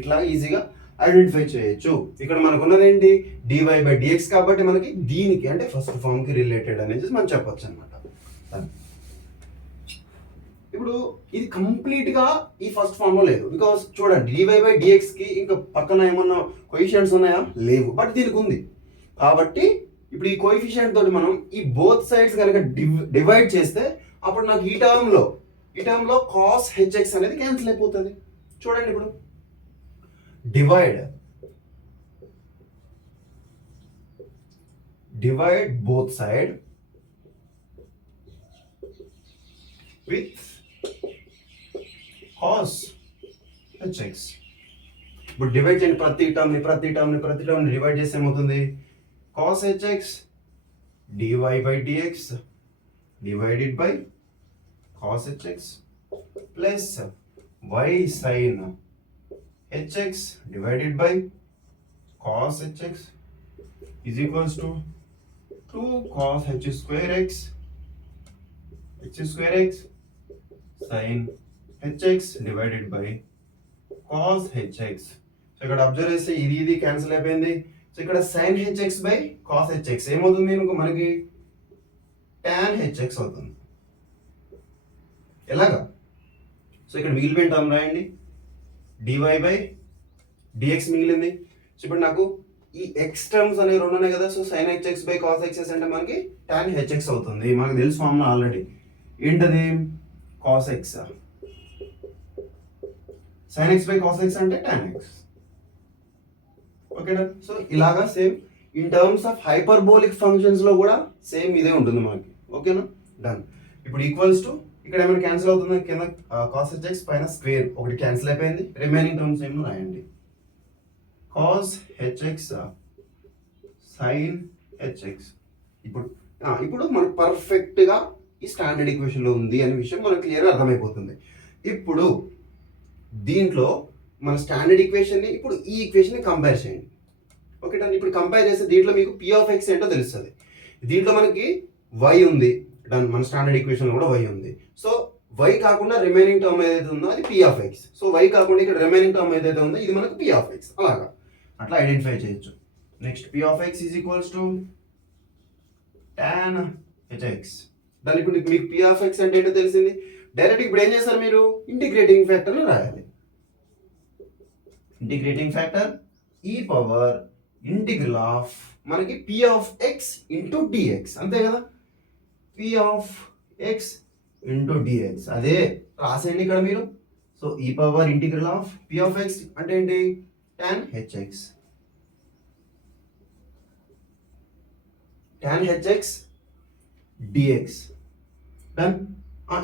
ఇట్లా ఈజీగా ఐడెంటిఫై చేయొచ్చు. ఇక్కడ మనకు ఉన్నది ఏంటి? dy/dx కాబట్టి మనకి దీనికి అంటే ఫస్ట్ ఫామ్కి రిలేటెడ్ అనేది మనం చెప్పొచ్చు అనమాట. ఇప్పుడు ఇది కంప్లీట్గా ఈ ఫస్ట్ ఫామ్లో లేదు, బికాస్ చూడండి dy/dxకి ఇంకా పక్కన ఏమన్నా కోఎఫిషియంట్స్ ఉన్నాయా? లేవు, బట్ దీనికి ఉంది. కాబట్టి ఇప్పుడు ఈ కోఎఫిషియంట్ తోటి మనం ఈ బోత్ సైడ్స్ కనుక డివైడ్ చేస్తే అప్పుడు నాకు ఈ టర్మ్లో cos hx అనేది క్యాన్సిల్ అయిపోతుంది. చూడండి ఇప్పుడు divide both side with cos hx. ఇప్పుడు డివైడ్ చేయండి, ప్రతి టర్మ్ ని డివైడ్ చేస్తే ఏమవుతుంది? cos hx dy by dx divided by cos hx plus y sin hx divided by cos hx is equals to 2 cos h square x sin hx divided by cos hx. So ఇక్కడ observe చేస్తే ఇది cancel అయిపోయింది. So ఇక్కడ sin hx by cos hx ఏమవుతుంది? మనకి tan hx అవుతుంది. ఎలాగా? So ఇక్కడ మిగిలిపోయిన టర్మ్ రాయండి, dy by dx మిగిలింది. సో ఇప్పుడు నాకు ఈ ఎక్స్ టర్మ్స్ అనేవి రెండు ఉన్నాయి కదా. So sin hx by cos hx అంటే మనకి tan hx అవుతుంది. మనకు తెలుసు ఫార్ములా ఆల్రెడీ. ఏంటది? cos x. sin x by cos x అంటే tan x. ఓకేనా? సో ఇలాగా same in terms of hyperbolic functions లో కూడా సేమ్ ఇదే ఉంటుంది మనకి. ఓకేనా? డన్. ఇప్పుడు ఈక్వల్స్ టు ఇక్కడ ఏమైనా క్యాన్సిల్ అవుతుంది కింద cos hx పైన స్క్వేర్ ఒకటి క్యాన్సిల్ అయిపోయింది. రిమైనింగ్ టర్మ్స్ ఏమో రాయండి. cos hx sin hx. ఇప్పుడు మనకు పర్ఫెక్ట్ గా ఈ స్టాండర్డ్ ఈక్వేషన్ లో ఉంది అనే విషయం మనకు క్లియర్గా అర్థమైపోతుంది. ఇప్పుడు దీంట్లో మన స్టాండర్డ్ ఈక్వేషన్ ని ఇప్పుడు ఈ ఈక్వేషన్ ని కంపేర్ చేయండి. Okay done. ఇప్పుడు కంపేర్ చేస్తే దీంట్లో మీకు p ఆఫ్ x ఏంటో తెలుస్తుంది. దీంట్లో మనకి y ఉంది. డన్. మన స్టాండర్డ్ ఈక్వేషన్ లో కూడా y ఉంది. సో y కాకుండా రిమైనింగ్ టర్మ్ ఏదైతే ఉందో అది p of x. So y కాకుండా ఇక్కడ రిమైనింగ్ టర్మ్ ఏదైతే ఉందో ఇది మనకు p ఆఫ్ x. అలాగా అట్లా ఐడెంటిఫై చేయొచ్చు. Next p of x is equals to tan hx. దాని ఇప్పుడు మీకు p ఆఫ్ x అంటే ఏంటో తెలిసింది. డైరెక్ట్ ఇప్పుడు ఏం చేస్తారు మీరు? ఇంటిగ్రేటింగ్ ఫ్యాక్టర్ రాయాలి. Integrating factor e power integral of మనకి p of x into dx. అంతే కదా? p of x into dx అదే రాసేయండి ఇక్కడ మీరు. So e power integral of p of x అంటే ఏంటి? tan hx. tan hx dx. Done.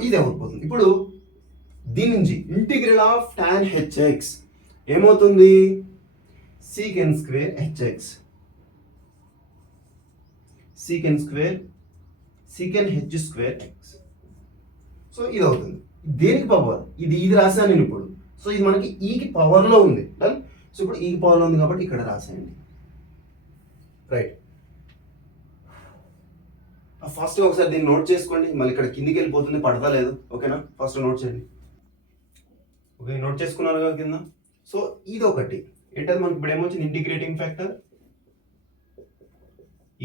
ఇది అవుతుంది. ఇప్పుడు దీని నుంచి ఇంటిగ్రల్ ఆఫ్ tan hx ఏమవుతుంది? secant square hx. secant square secant h square x. So ఇది అవుతుంది. దేనికి పవర్? ఇది రాసాను నేను ఇప్పుడు. సో ఇది మనకి ఈకి పవర్లో ఉంది. డన్. సో ఇప్పుడు ఈకి పవర్లో ఉంది కాబట్టి ఇక్కడ రాసేయండి. రైట్. ఫస్ట్ ఒకసారి దీన్ని నోట్ చేసుకోండి. మళ్ళీ ఇక్కడ కిందికి వెళ్ళిపోతుంది, పడతా లేదు. ఓకేనా? ఫస్ట్ నోట్ చేయండి. ఓకే, నోట్ చేసుకున్నారు కదా కింద. సో ఇది ఒకటి ఏంటది మనకి ఇప్పుడు ఏమొచ్చింది? Integrating factor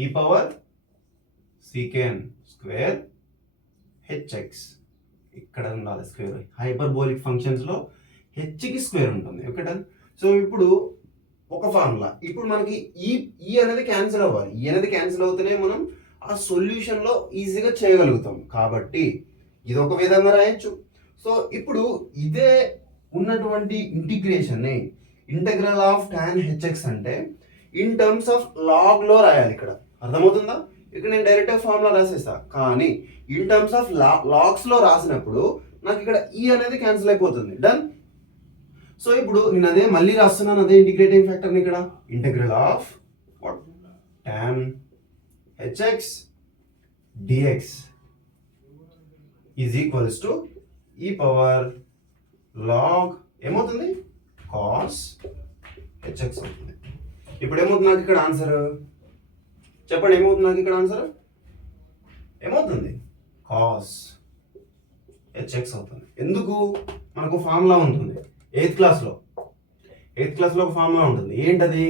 e power secant square hx. ఇక్కడ ఉండాలి స్క్వేర్. హైపర్బోలిక్ ఫంక్షన్స్ లో h కి స్క్వేర్ ఉంటుంది. Okay done. సో ఇప్పుడు ఒక ఫార్ములా. ఇప్పుడు మనకి ఈ అనేది క్యాన్సిల్ అవ్వాలి. ఈ అనేది క్యాన్సిల్ అవుతూనే మనం ఆ సొల్యూషన్ లో ఈజీగా చేయగలుగుతాం. కాబట్టి ఇది ఒక విధంగా రాయొచ్చు. సో ఇప్పుడు ఇదే ఉన్నటువంటి ఇంటిగ్రేషన్ ని ఇంటగ్రల్ ఆఫ్ tan hx అంటే ఇన్ టర్మ్స్ ఆఫ్ లాగ్ లో రాయాలి. ఇక్కడ అర్థమవుతుందా? ఇక్కడ నేను డైరెక్ట్ ఫార్ములా రాసేస్తా. కానీ ఇన్ టర్మ్స్ ఆఫ్ లాగ్స్ లో రాసినప్పుడు నాకు ఇక్కడ ఈ అనేది క్యాన్సిల్ అయిపోతుంది. డన్. సో ఇప్పుడు నేను అదే మళ్ళీ రాస్తున్నాను, అదే ఇంటిగ్రేటింగ్ ఫ్యాక్టర్ని ఇక్కడ. Integral of tan hx dx is equals to ఈ పవర్ లాగ్ ఏమవుతుంది? cos hx అవుతుంది. ఇప్పుడు ఏమవుతుంది నాకు ఇక్కడ ఆన్సర్? చెప్పండి, ఏమవుతుంది నాకు ఇక్కడ ఆన్సర్? ఏమవుతుంది? cos hx అవుతుంది. ఎందుకు? మనకు ఫార్ములా ఉంటుంది 8th క్లాస్లో ఒక ఫార్ములా ఉంటుంది. ఏంటది?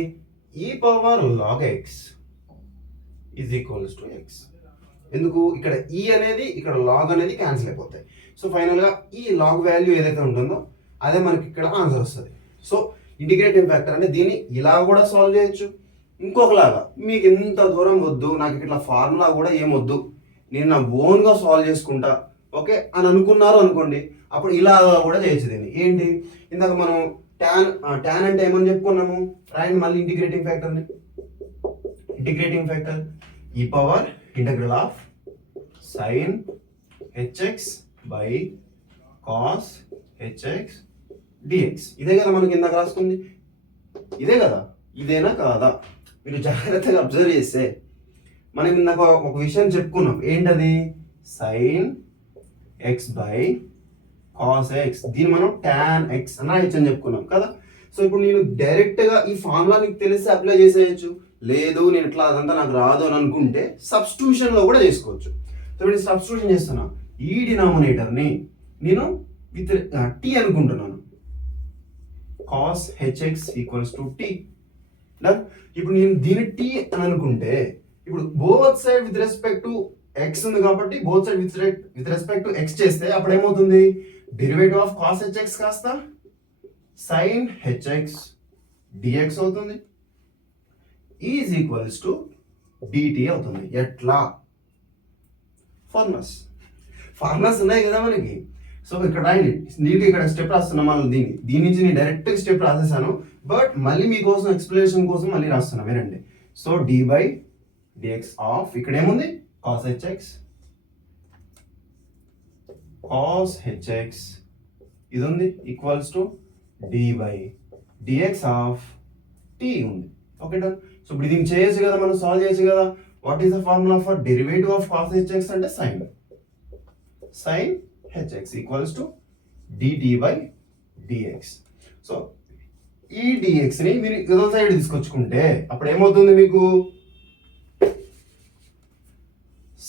ఈ power log x is equals to x. ఎందుకు? ఇక్కడ ఈ అనేది ఇక్కడ లాగ్ అనేది క్యాన్సిల్ అయిపోతాయి. సో ఫైనల్గా ఈ లాగ్ వాల్యూ ఏదైతే ఉంటుందో అదే మనకి ఇక్కడ ఆన్సర్ వస్తుంది. సో ఇంటిగ్రేటింగ్ ఫ్యాక్టర్ అంటే దీన్ని ఇలా కూడా సాల్వ్ చేయొచ్చు, ఇంకొకలాగా. మీకు ఎంత దూరం వద్దు, నాకు ఇట్లా ఫార్ములా కూడా ఏమొద్దు, నేను నా ఓన్గా సాల్వ్ చేసుకుంటా ఓకే అని అనుకున్నారు అనుకోండి, అప్పుడు ఇలా కూడా చేయొచ్చు. దీన్ని ఏంటి? ఇందాక మనం ట్యాన్ అంటే ఏమని చెప్పుకున్నాము, రాయండి మళ్ళీ ఇంటిగ్రేటింగ్ ఫ్యాక్టర్ని. ఇంటిగ్రేటింగ్ ఫ్యాక్టర్ ఈ power integral of sign HX by cos hx dx. ఇదే కదా మనకి ఇందాక రాసుకుంది, ఇదే కదా, ఇదేనా కాదా? మీరు జాగ్రత్తగా అబ్జర్వ్ చేస్తే మనం ఇందాక ఒక విషయం చెప్పుకున్నాం, ఏంటది, sign X by cos X, దీన్ని మనం టాన్ ఎక్స్ అని రాయొచ్చు అని చెప్పుకున్నాం కదా. సో ఇప్పుడు నేను డైరెక్ట్గా ఈ ఫార్ములా నీకు తెలిసి అప్లై చేసేయచ్చు, లేదు నేను ఇట్లా అదంతా నాకు రాదు అని అనుకుంటే సబ్స్టిట్యూషన్లో కూడా చేసుకోవచ్చు. సో ఇప్పుడు సబ్స్టిట్యూషన్ చేస్తున్నా, ఈ డినామినేటర్ని నేను విత్ టీ అనుకుంటున్నాను, cos hx equals to t. ఇప్పుడు నేను దీని టీ అని అనుకుంటే ఇప్పుడు both side with respect to x ఉంది కాబట్టి both side with respect to x చేస్తే అప్పుడు ఏమవుతుంది, డెరివేటివ్ ఆఫ్ కాస్ హెచ్ఎక్స్ కాస్త సైన్ హెచ్ఎక్స్ డిఎక్స్ అవుతుంది, ఈజ్ ఈక్వల్స్ టు డిటి అవుతుంది. ఎట్లా? ఫార్ములాస్ ఉన్నాయి కదా మనకి. సో ఇక్కడ రాయండి, నీకు ఇక్కడ స్టెప్ రాస్తున్నా, మళ్ళీ దీని నుంచి నేను డైరెక్ట్ స్టెప్ రాసేసాను, బట్ మళ్ళీ మీకోసం ఎక్స్ప్లెనేషన్ కోసం మళ్ళీ రాస్తున్నా, వినండి. So d by dx of, ఇక్కడ ఏముంది, కాస్ హెచ్ఎక్స్, కాస్ హెచ్ఎక్స్ ఇది ఉంది, equals to d by dx of t ఉంది. Okay done. సో ఇప్పుడు దీన్ని చేయొచ్చు కదా, మనం సాల్వ్ చేయొచ్చు కదా. What is the formula for derivative of cos hx అంటే sine hx equals to dt by dx. So ఈ డిఎక్స్ ని మీరు ఇదో సైడ్ తీసుకొచ్చుకుంటే అప్పుడు ఏమవుతుంది మీకు,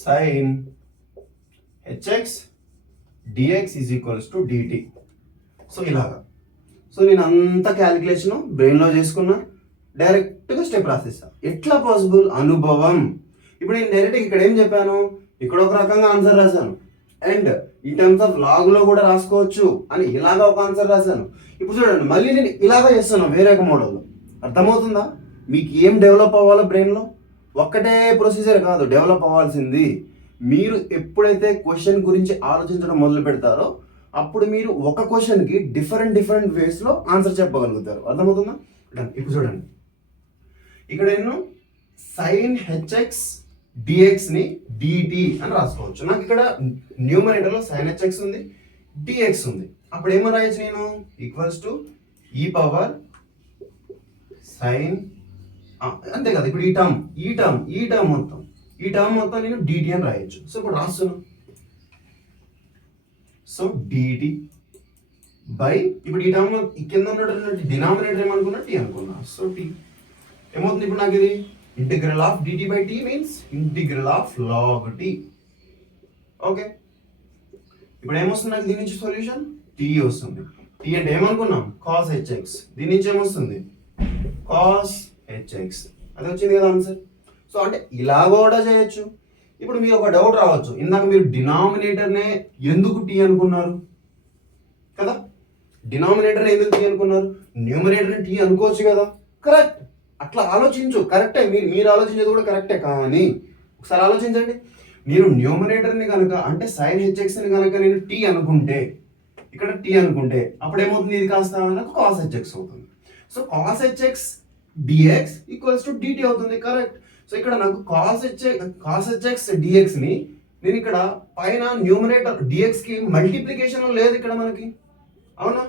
sine hx dx is equals to DT. So ఇలాగా. సో నేను అంత క్యాలిక్యులేషన్ బ్రెయిన్లో చేసుకున్నా, డైరెక్ట్గా స్టెప్ రాసేస్తా. ఎట్లా పాసిబుల్? అనుభవం. ఇప్పుడు నేను డైరెక్ట్గా ఇక్కడ ఏం చెప్పాను, ఇక్కడ ఒక రకంగా ఆన్సర్ రాశాను, అండ్ ఈ టర్మ్స్ ఆఫ్ లాగ్లో కూడా రాసుకోవచ్చు అని ఇలాగా ఒక ఆన్సర్ రాశాను. ఇప్పుడు చూడండి, మళ్ళీ నేను ఇలాగా చేస్తాను వేరే ఒక మోడల్లో. అర్థమవుతుందా మీకు ఏం డెవలప్ అవ్వాలో బ్రెయిన్లో? ఒక్కటే ప్రొసీజర్ కాదు డెవలప్ అవ్వాల్సింది. మీరు ఎప్పుడైతే క్వశ్చన్ గురించి ఆలోచించడం మొదలు పెడతారో అప్పుడు మీరు ఒక క్వశ్చన్కి డిఫరెంట్ వేస్లో ఆన్సర్ చెప్పగలుగుతారు. అర్థమవుతుందా? ఇప్పుడు చూడండి, ఇక్కడ నేను సైన్ హెచ్ఎక్స్ డిఎక్స్ని డిటి అని రాసుకోవచ్చు. నాకు ఇక్కడ న్యూమరేటర్లో సైన్ హెచ్ఎక్స్ ఉంది, డిఎక్స్ ఉంది. అప్పుడు ఏమని రాయొచ్చు నేను, ఈక్వల్స్ టు ఈ పవర్ సైన్, అంతే కదా. ఇప్పుడు ఈ టర్మ్ మొత్తం నేను డిటి అని రాయొచ్చు. సో ఇప్పుడు రాస్తున్నాను, సో డిటి బై, ఇప్పుడు ఈ టర్మ్ కింద ఉన్నటువంటి డినామినేటర్ ఏమనుకున్నా, టీ అనుకున్నా. సో టీ ఏమవుతుంది ఇప్పుడు నాకు, ఇది integral of dt by t means integral of log t. Okay, ఇప్పుడు ఏమొస్తుంది నాకు దీని నుంచి సొల్యూషన్, టీ వస్తుంది. టీ అంటే ఏమనుకున్నాం, కాస్ హెచ్ఎక్స్, దీని నుంచి ఏమొస్తుంది, కాస్ హెచ్ఎక్స్, అది వచ్చింది కదా ఆన్సర్. సో అంటే ఇలా కూడా చేయొచ్చు. ఇప్పుడు మీరు ఒక డౌట్ రావచ్చు, ఇందాక మీరు డినామినేటర్నే ఎందుకు టీ అనుకున్నారు కదా, డినామినేటర్ ఎందుకు టీ అనుకున్నారు, న్యూమరేటర్ని టీ అనుకోవచ్చు కదా. కరెక్ట్, అట్లా ఆలోచించు, కరెక్టే, మీరు ఆలోచించేది కూడా కరెక్టే. కానీ ఒకసారి ఆలోచించండి, నేను న్యూమరేటర్ని కనుక అంటే సైన్ హెచ్ఎక్స్ని కనుక నేను టీ అనుకుంటే, ఇక్కడ టీ అనుకుంటే అప్పుడు ఏమవుతుంది, ఇది కాస్త నాకు కాస్ హెచ్ఎక్స్ అవుతుంది. So cos hx dx equals to dt అవుతుంది. కరెక్ట్. సో ఇక్కడ నాకు కాస్ హెచ్ఎక్స్ డిఎక్స్ని నేను ఇక్కడ పైన న్యూమరేటర్ డిఎక్స్కి మల్టిప్లికేషన్ లేదు ఇక్కడ మనకి, అవునా.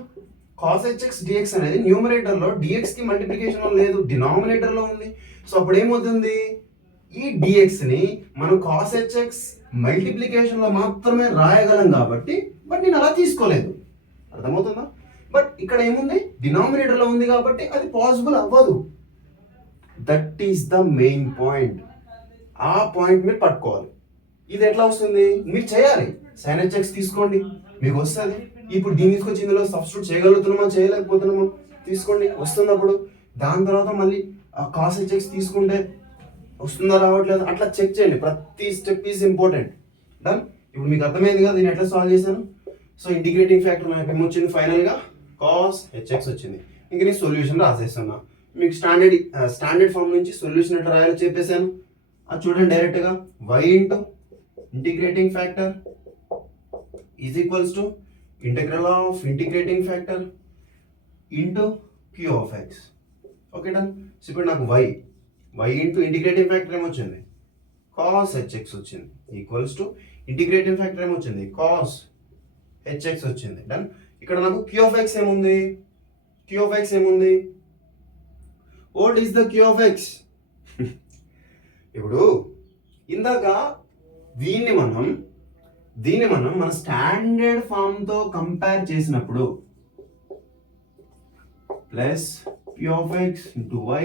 కాస్ హెచ్ఎక్స్ డిఎక్స్ అనేది న్యూమరేటర్లో డిఎక్స్కి మల్టిప్లికేషన్లో లేదు, డినామినేటర్లో ఉంది. సో అప్పుడు ఏమవుతుంది, ఈ డిఎక్స్ని మనం కాస్ హెచ్ఎక్స్ మల్టిప్లికేషన్లో మాత్రమే రాయగలం కాబట్టి, బట్ నేను అలా తీసుకోలేదు. అర్థమవుతుందా? బట్ ఇక్కడ ఏముంది, డినామినేటర్లో ఉంది కాబట్టి అది పాసిబుల్ అవ్వదు. That is the main point. ఆ పాయింట్ మీరు పట్టుకోవాలి. ఇది ఎట్లా వస్తుంది మీరు చేయాలి, సైన్ హెచ్ఎక్స్ తీసుకోండి మీకు వస్తుంది. ఇప్పుడు దీన్ని తీసుకొచ్చి ఇందులో సబ్స్టిట్యూట్ చేయగలుగుతున్నామా చేయలేకపోతున్నామా తీసుకోండి, వస్తుంది. అప్పుడు దాని తర్వాత మళ్ళీ కాస్ హెచ్ఎక్స్ తీసుకుంటే వస్తుందా రావట్లేదు, అట్లా చెక్ చేయండి. ప్రతి స్టెప్ ఈజ్ ఇంపార్టెంట్. డన్. ఇప్పుడు మీకు అర్థమైంది కదా నేను ఎట్లా సాల్వ్ చేశాను. సో ఇంటిగ్రేటింగ్ ఫ్యాక్టర్ నాకు ఏమొచ్చింది, ఫైనల్గా కాస్ హెచ్ఎక్స్ వచ్చింది. ఇంక నేను సొల్యూషన్ రాసేస్తున్నా. మీకు స్టాండర్డ్ ఫామ్ నుంచి సొల్యూషన్ ఎట్లా రాయాలో చెప్పేశాను. అది చూడండి డైరెక్ట్గా, y into integrating factor is equals to integral of integrating factor into q of x. Okay done. So ఇప్పుడు నాకు వై ఇంటూ ఇంటిగ్రేటింగ్ ఫ్యాక్టర్ ఏమొచ్చింది, కాస్ హెచ్ఎక్స్ వచ్చింది, ఈక్వల్స్ టు ఇంటిగ్రేటింగ్ ఫ్యాక్టర్ ఏమొచ్చింది, కాస్ హెచ్ఎక్స్ వచ్చింది. డన్. ఇక్కడ నాకు q of x ఏముంది, what is the q of x? ఇప్పుడు ఇందాక దీన్ని మనం మన స్టాండర్డ్ ఫామ్ తో కంపేర్ చేసినప్పుడు plus q of x into y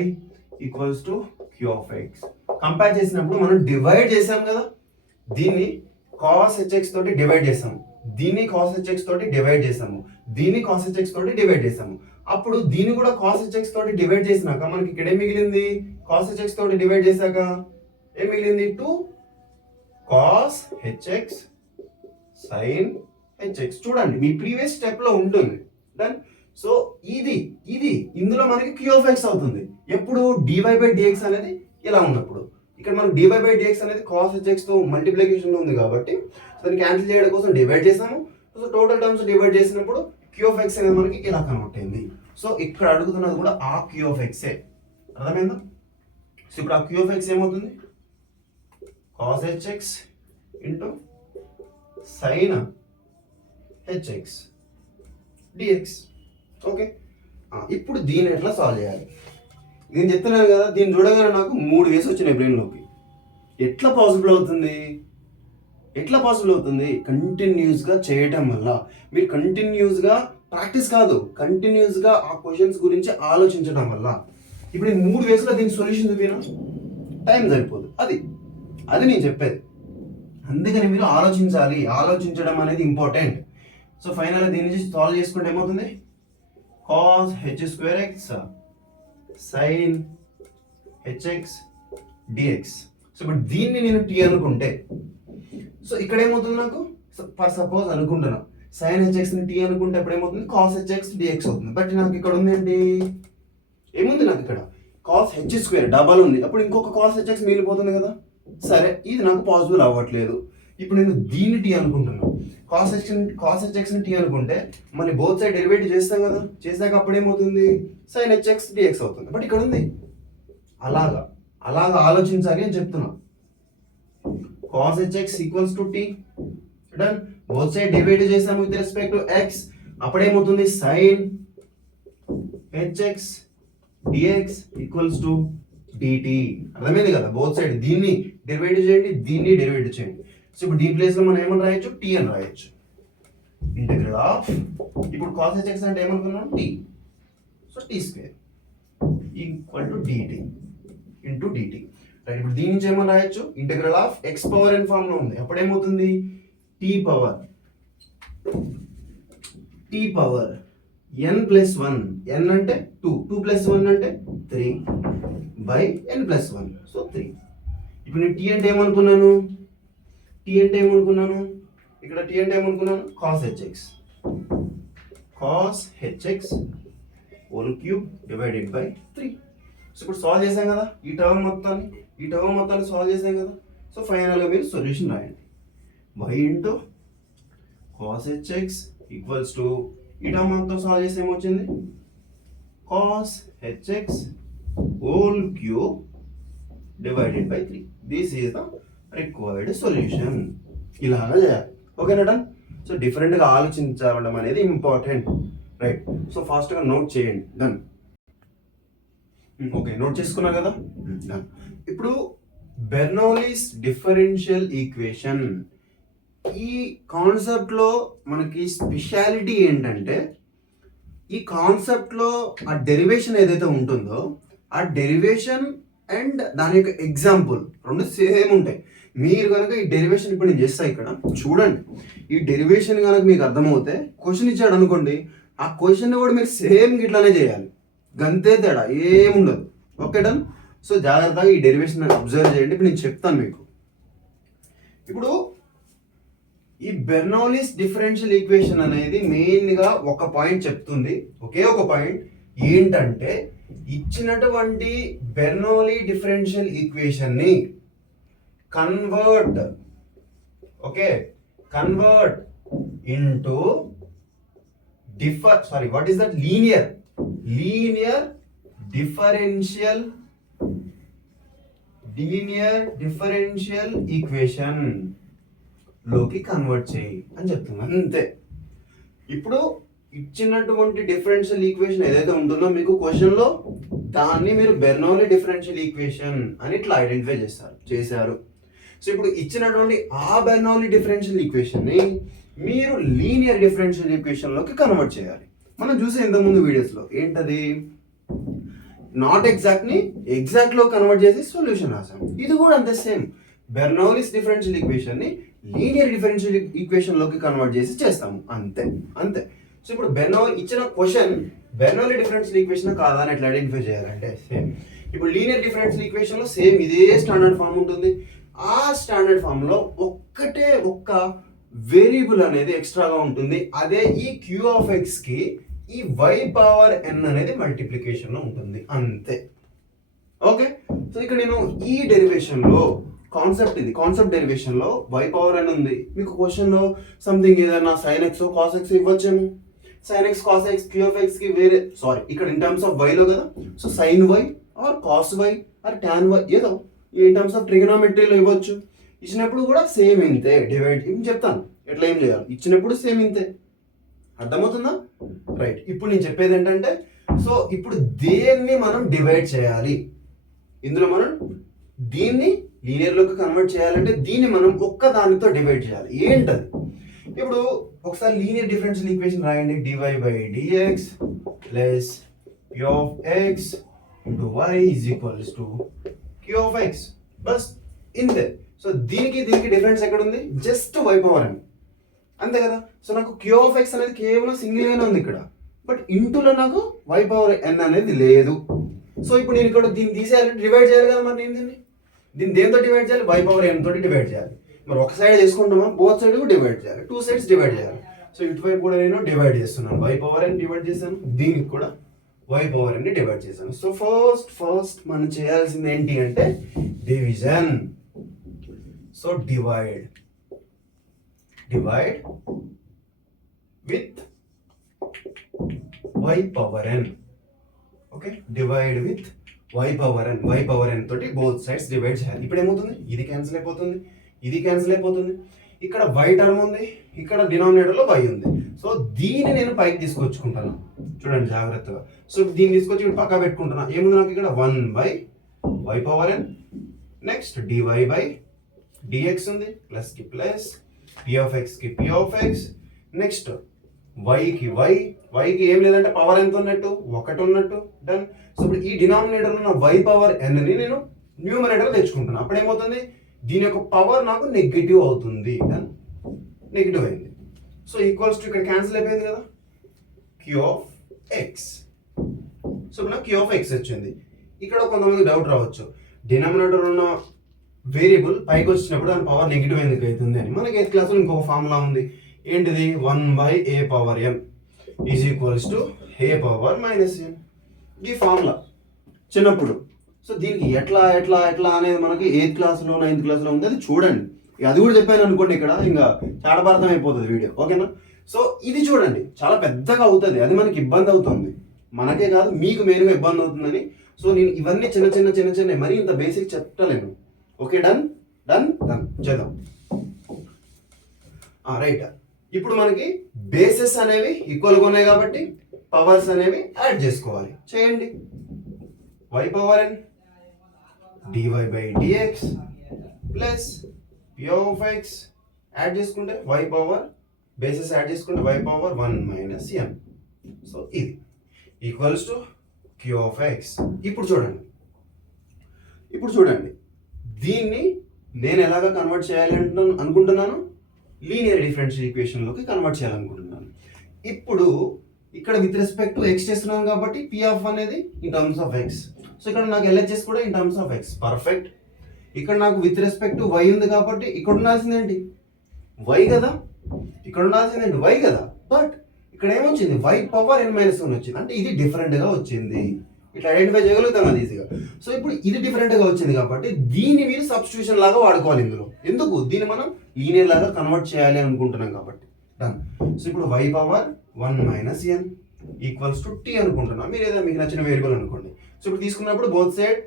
equals to q of X compare చేసినప్పుడు మనం డివైడ్ చేసాం కదా, దీన్ని కాస్ హెచ్ఎక్స్ తోటి డివైడ్ చేసాము, దీన్ని కాస్ హెచ్ఎక్స్ తోటి డివైడ్ చేసాము, దీన్ని కాస్ హెచ్ఎక్స్ తోటి డివైడ్ చేసాము. అప్పుడు దీన్ని కూడా కాస్ హెచ్ఎక్స్ తోటి డివైడ్ చేసినాక మనకి ఇక్కడ ఏం మిగిలింది, కాస్ హెచ్ఎక్స్ తోటి డివైడ్ చేశాక ఏం మిగిలింది, 2 కాస్ హెచ్ఎక్స్ సైన్ హెచ్ఎక్స్. చూడండి మీ ప్రీవియస్ స్టెప్ లో ఉంటుంది. దెన్ సో ఇది ఇందులో మనకి క్యూ ఆఫ్ ఎక్స్ అవుతుంది ఎప్పుడు, డివై బై డిఎక్స్ అనేది ఇలా ఉన్నప్పుడు. ఇక్కడ మనకు డివై బై డిఎక్స్ అనేది కాస్ హెచ్ఎక్స్ తో మల్టిప్లికేషన్ లో ఉంది కాబట్టి దాన్ని క్యాన్సిల్ చేయడం కోసం డివైడ్ చేసాము. సో టోటల్ టర్మ్స్ డివైడ్ చేసినప్పుడు క్యూ ఆఫ్ ఎక్స్ అనేది మనకి ఇలా కన్వర్ట్ అయింది. సో ఇక్కడ అడుగుతున్నది కూడా ఆ క్యూ ఆఫ్ ఎక్సే. అర్థమైందా? సో ఇప్పుడు ఆ క్యూ ఆఫ్ ఎక్స్ ఏమవుతుంది, cos HX into sine hx dx. Okay, ఇప్పుడు దీన్ని ఎట్లా సాల్వ్ చేయాలి నేను చెప్తున్నాను కదా. దీన్ని చూడగానే నాకు 3 వేసి వచ్చినాయి బ్రెయిన్లోకి. ఎట్లా పాసిబుల్ అవుతుంది కంటిన్యూస్గా చేయటం వల్ల. మీరు కంటిన్యూస్గా ప్రాక్టీస్ కాదు, కంటిన్యూస్గా ఆ క్వశ్చన్స్ గురించి ఆలోచించడం వల్ల. ఇప్పుడు నేను 3 వేసులో దీనికి సొల్యూషన్ చూపినా టైం సరిపోదు. అది నేను చెప్పేది. అందుకని మీరు ఆలోచించడం అనేది ఇంపార్టెంట్. సో ఫైనల్గా దీని నుంచి సాల్వ్ చేసుకుంటే ఏమవుతుంది, cos H square x sine hx dx. So ఇప్పుడు దీన్ని నేను టీ అనుకుంటే, సో ఇక్కడ ఏమవుతుంది నాకు, ఫర్ సపోజ్ అనుకుంటున్నా సైన్ హెచ్ఎక్స్ ని టీ అనుకుంటే అప్పుడు ఏమవుతుంది, కాస్ హెచ్ఎక్స్ డిఎక్స్ అవుతుంది. బట్ నాకు ఇక్కడ ఉంది ఏంటి, ఏముంది నాకు ఇక్కడ కాస్ హెచ్ స్క్వేర్ డబల్ ఉంది, అప్పుడు ఇంకొక కాస్ హెచ్ఎక్స్ మిగిలిపోతుంది కదా. సరే, ఇది నాకు పాసిబుల్ అవ్వట్లేదు. ఇప్పుడు నేను దీన్ని టీ అనుకుంటున్నాను, కాస్ హెచ్ఎక్స్ ని టీ అనుకుంటే మళ్ళీ బోత్ సైడ్ డెరివేటివ్ చేస్తాం కదా, చేసాక అప్పుడు ఏమవుతుంది, సైన్ హెచ్ఎక్స్ డిఎక్స్ అవుతుంది. బట్ ఇక్కడ ఉంది. అలాగా ఆలోచించాలి అని చెప్తున్నా. Cos hx equals to t. Done. Both side derivative చేసాము విత్ రెస్పెక్ట్ టు ఎక్స్, అప్పుడేమవుతుంది, sine hx dx equals to dt. అర్థమైంది కదా. బోత్ సైడ్ దీన్ని డెరివేటివ్ చేయండి, దీన్ని డెరివేటివ్ చేయండి. సో ఇప్పుడు డి ప్లేస్ లో మనం ఏమని రాయొచ్చు, టీ అని రాయొచ్చు. ఇంటిగ్రల్ ఆఫ్, ఇప్పుడు కాస్ హెచ్ఎక్స్ అంటే ఏమనుకున్నాం, t. So t square equal to dt into dt. Right. ఇప్పుడు దీని నుంచి ఏమని రాయొచ్చు, integral of x power n form లో ఉంది, అప్పుడు ఏమవుతుంది, t power n plus 1, n అంటే 2 ప్లస్ 1 అంటే 3 బై ఎన్ ప్లస్ 1, సో 3. ఇప్పుడు నేను టీ అంటే ఏమనుకున్నాను, ఇక్కడ టీ అంటే ఏమనుకున్నాను, cos hx whole cube divided by 3. So ఇప్పుడు సాల్వ్ చేసాం కదా, ఈ టర్మ్ మొత్తాన్ని సాల్వ్ చేసాం కదా. సో ఫైనల్గా మీరు సొల్యూషన్ రాయండి. y into cos hx equals to, ఈ టర్మ్ మొత్తం సాల్వ్ చేస్తే ఏమొచ్చింది, cos hx whole cube divided by 3. This is the required solution. ఇలాగా చేయాలి. ఓకేనా డన్. సో డిఫరెంట్గా ఆలోచించడం అనేది ఇంపార్టెంట్. రైట్. సో ఫాస్ట్గా నోట్ చేయండి. డన్. ఓకే, నోట్ చేసుకున్నారు కదా. డన్. ఇప్పుడు బెర్నౌలీస్ డిఫరెన్షియల్ ఈక్వేషన్, ఈ కాన్సెప్ట్లో మనకి స్పెషాలిటీ ఏంటంటే, ఈ కాన్సెప్ట్లో ఆ డెరివేషన్ ఏదైతే ఉంటుందో ఆ డెరివేషన్ అండ్ దాని యొక్క ఎగ్జాంపుల్ రెండు సేమ్ ఉంటాయి. మీరు కనుక ఈ డెరివేషన్ ఇప్పుడు నేను చేస్తా, ఇక్కడ చూడండి, ఈ డెరివేషన్ కనుక మీకు అర్థమవుతే క్వశ్చన్ ఇచ్చాడు అనుకోండి, ఆ క్వశ్చన్ కూడా మీరు సేమ్ ఇట్లానే చేయాలి, గంతే తేడా ఏముండదు. Okay done. సో జాగ్రత్తగా ఈ డెరివేషన్ అబ్జర్వ్ చేయండి. ఇప్పుడు నేను చెప్తాను మీకు. ఇప్పుడు ఈ బెర్నౌలీస్ డిఫరెన్షియల్ ఈక్వేషన్ అనేది మెయిన్గా ఒక పాయింట్ చెప్తుంది, ఒకే ఒక పాయింట్. ఏంటంటే ఇచ్చినటువంటి బెర్నౌలీ డిఫరెన్షియల్ ఈక్వేషన్ ని convert into linear linear differential equation లోకి కన్వర్ట్ చేయి అని చెప్తున్నాను అంతే. ఇప్పుడు ఇచ్చినటువంటి డిఫరెన్షియల్ ఈక్వేషన్ ఏదైతే ఉంటుందో మీకు క్వశ్చన్లో, దాన్ని మీరు బెర్నౌలీ డిఫరెన్షియల్ ఈక్వేషన్ అని ఇట్లా ఐడెంటిఫై చేశారు. సో ఇప్పుడు ఇచ్చినటువంటి ఆ బెర్నౌలీ డిఫరెన్షియల్ ఈక్వేషన్ని మీరు లీనియర్ డిఫరెన్షియల్ ఈక్వేషన్లోకి కన్వర్ట్ చేయాలి. మనం చూసే ఇంతకుముందు వీడియోస్లో ఏంటది, నాట్ ఎగ్జాక్ట్ని ఎగ్జాక్ట్లో కన్వర్ట్ చేసి సొల్యూషన్ రాసాం. ఇది కూడా అంతే సేమ్, బెర్నౌలీస్ డిఫరెన్షియల్ ఈక్వేషన్ని లీనియర్ డిఫరెన్షియల్ ఈక్వేషన్లోకి కన్వర్ట్ చేసి చేస్తాము అంతే. సో ఇప్పుడు ఇచ్చిన క్వశ్చన్ బెర్నౌలీ డిఫరెన్షియల్ ఈక్వేషన్ కాదా అని ఎట్లా ఐడెంటిఫై చేయాలంటే సేమ్, ఇప్పుడు లీనియర్ డిఫరెన్షియల్ ఈక్వేషన్లో సేమ్ ఇదే స్టాండర్డ్ ఫామ్ ఉంటుంది. ఆ స్టాండర్డ్ ఫామ్లో ఒక్క వేరియబుల్ అనేది ఎక్స్ట్రాగా ఉంటుంది. అదే ఈ క్యూ ఆఫ్ ఎక్స్కి ఈ y పవర్ n అనేది మల్టిప్లికేషన్లో ఉంటుంది అంతే. ఓకే, సో ఇక్కడ నేను ఈ డెరివేషన్లో కాన్సెప్ట్ డెరివేషన్లో y పవర్ n ఉంది. మీకు క్వశ్చన్లో సంథింగ్ ఏదైనా sin x cos x ఇవ్వచ్చేమో. sin x cos x q of x కి వేరే ఇక్కడ ఇన్ టర్మ్స్ ఆఫ్ y లో కదా, so sin y or cos y or tan y ఏదో ఇన్ టర్మ్స్ ఆఫ్ ట్రిగనోమెట్రీలో ఇవ్వచ్చు. ఇచ్చినప్పుడు కూడా సేమ్ ఇంతే డివైడ్ చెప్తాను ఎట్లా ఏం చేయాలి. ఇచ్చినప్పుడు సేమ్ ఇంతే, అర్థమవుతుందా? రైట్. ఇప్పుడు నేను చెప్పేది ఏంటంటే, సో ఇప్పుడు దేన్ని మనం డివైడ్ చేయాలి, ఇందులో మనం దీన్ని లీనియర్లోకి కన్వర్ట్ చేయాలంటే దీన్ని మనం ఒక్క దానితో డివైడ్ చేయాలి. ఏంటది? ఇప్పుడు ఒకసారి లీనియర్ డిఫరెన్షియల్ ఈక్వేషన్ రాయండి. dy/dx plus p of x into y is equals to q of x. Bus ఇంతే. సో దీనికి డిఫరెన్స్ ఎక్కడ ఉంది? జస్ట్ y పవర్ n అంతే కదా. సో నాకు q of x అనేది కేవలం సింగిల్గానే ఉంది ఇక్కడ, బట్ ఇంటూలో నాకు y పవర్ n అనేది లేదు. సో ఇప్పుడు నేను ఇక్కడ దీన్ని తీసేయాలంటే డివైడ్ చేయాలి కదా. మరి నేను దీన్ని దేంతో డివైడ్ చేయాలి? y పవర్ n తోటి డివైడ్ చేయాలి. మరి ఒక సైడ్ చేసుకుంటామా? బోత్ సైడ్ డివైడ్ చేయాలి, 2 sides డివైడ్ చేయాలి. సో ఇటువైపు కూడా నేను డివైడ్ చేస్తున్నాను, y పవర్ n డివైడ్ చేశాను, దీనికి కూడా y పవర్ n డివైడ్ చేశాను. సో ఫస్ట్ మనం చేయాల్సింది ఏంటి అంటే division. So divide with y power n. Okay, divide with y power n తోటి బోత్ సైడ్స్ డివైడ్ చేయాలి. ఇప్పుడు ఏమవుతుంది? ఇది క్యాన్సిల్ అయిపోతుంది, ఇక్కడ y టర్మ్ ఉంది, ఇక్కడ డినామినేటర్లో y ఉంది. సో దీన్ని నేను పైకి తీసుకొచ్చుకుంటాను, చూడండి జాగ్రత్తగా. సో దీన్ని తీసుకొచ్చి ఇప్పుడు పక్క పెట్టుకుంటున్నా. ఏముంది నాకు ఇక్కడ? 1/y power n, next dy/dx ఉంది, ప్లస్ కి ప్లస్, p of x కి p of x, next y కి ఏం లేదంటే పవర్ ఎంత ఉన్నట్టు? 1 ఉన్నట్టు. డన్. సో ఇప్పుడు ఈ డినామినేటర్ ఉన్న y పవర్ n ని నేను న్యూమరేటర్ తెచ్చుకుంటున్నాను. అప్పుడు ఏమవుతుంది? దీని యొక్క పవర్ నాకు నెగిటివ్ అవుతుంది. డన్, నెగిటివ్ అయింది. సో ఈక్వల్స్ టు ఇక్కడ క్యాన్సిల్ అయిపోయింది కదా, q of x. సో ఇప్పుడు నాకు q of x వచ్చింది. ఇక్కడ కొంతమంది డౌట్ రావచ్చు, డినామినేటర్ ఉన్న వేరియబుల్ పైకి వచ్చినప్పుడు దాని పవర్ నెగిటివ్ ఎందుకు అవుతుంది అని. మనకి 8th క్లాస్లో ఇంకొక ఫార్ములా ఉంది. ఏంటిది? 1/a power n is equals to a power minus n. ఈ ఫార్ములా చిన్నప్పుడు. సో దీనికి ఎట్లా అనేది మనకి 8th క్లాస్లో 9th క్లాస్లో ఉంది, అది చూడండి. అది కూడా చెప్పాను అనుకోండి, ఇక్కడ ఇంకా చాలా భారతం అయిపోతుంది వీడియో. ఓకేనా? సో ఇది చూడండి, చాలా పెద్దగా అవుతుంది, అది మనకి ఇబ్బంది అవుతుంది, మనకే కాదు మీకు మెయిన్గా ఇబ్బంది అవుతుందని. సో నేను ఇవన్నీ చిన్న మరి ఇంత బేసిక్ చెప్తలేను. ఓకే, డన్ చేద్దాం. రైట్. ఇప్పుడు మనకి బేసెస్ అనేవి ఈక్వల్గా ఉన్నాయి కాబట్టి పవర్స్ అనేవి యాడ్ చేసుకోవాలి. చేయండి. y power n dy/dx plus p of x add చేసుకుంటే y పవర్ బేసెస్ యాడ్ చేసుకుంటే y పవర్ 1 మైనస్ n. సో ఇది equals to q of x. ఇప్పుడు చూడండి దీన్ని నేను ఎలాగ కన్వర్ట్ చేయాలి అనుకుంటున్నాను? లీనియర్ డిఫరెన్షియల్ ఈక్వేషన్లోకి కన్వర్ట్ చేయాలనుకుంటున్నాను. ఇప్పుడు ఇక్కడ విత్ రెస్పెక్ట్ టు x చేస్తున్నాను కాబట్టి p ఆఫ్ అనేది in terms of x. So ఇక్కడ నాకు LHS కూడా in terms of x. Perfect. ఇక్కడ నాకు విత్ రెస్పెక్ట్ టు y ఉంది కాబట్టి ఇక్కడ ఉండాల్సింది ఏంటి? y కదా. ఇక్కడ ఉండాల్సింది ఏంటి? y కదా. బట్ ఇక్కడ ఏమొచ్చింది? y పవర్ n మైనస్ 1 వచ్చింది. అంటే ఇది డిఫరెంట్గా వచ్చింది. ఇట్లా ఐడెంటిఫై చేయగలుగుతాం అది ఈజీగా. సో ఇప్పుడు ఇది డిఫరెంట్గా వచ్చింది కాబట్టి దీన్ని మీరు సబ్స్టిట్యూషన్ లాగా వాడుకోవాలి ఇందులో. ఎందుకు? దీన్ని మనం లీనియర్ లాగా కన్వర్ట్ చేయాలి అనుకుంటున్నాం కాబట్టి. డన్. సో ఇప్పుడు y power 1 minus n equals to t అనుకుంటున్నా, మీరు ఏదో మీకు నచ్చిన వేరియబుల్ అనుకోండి. సో ఇప్పుడు తీసుకున్నప్పుడు both side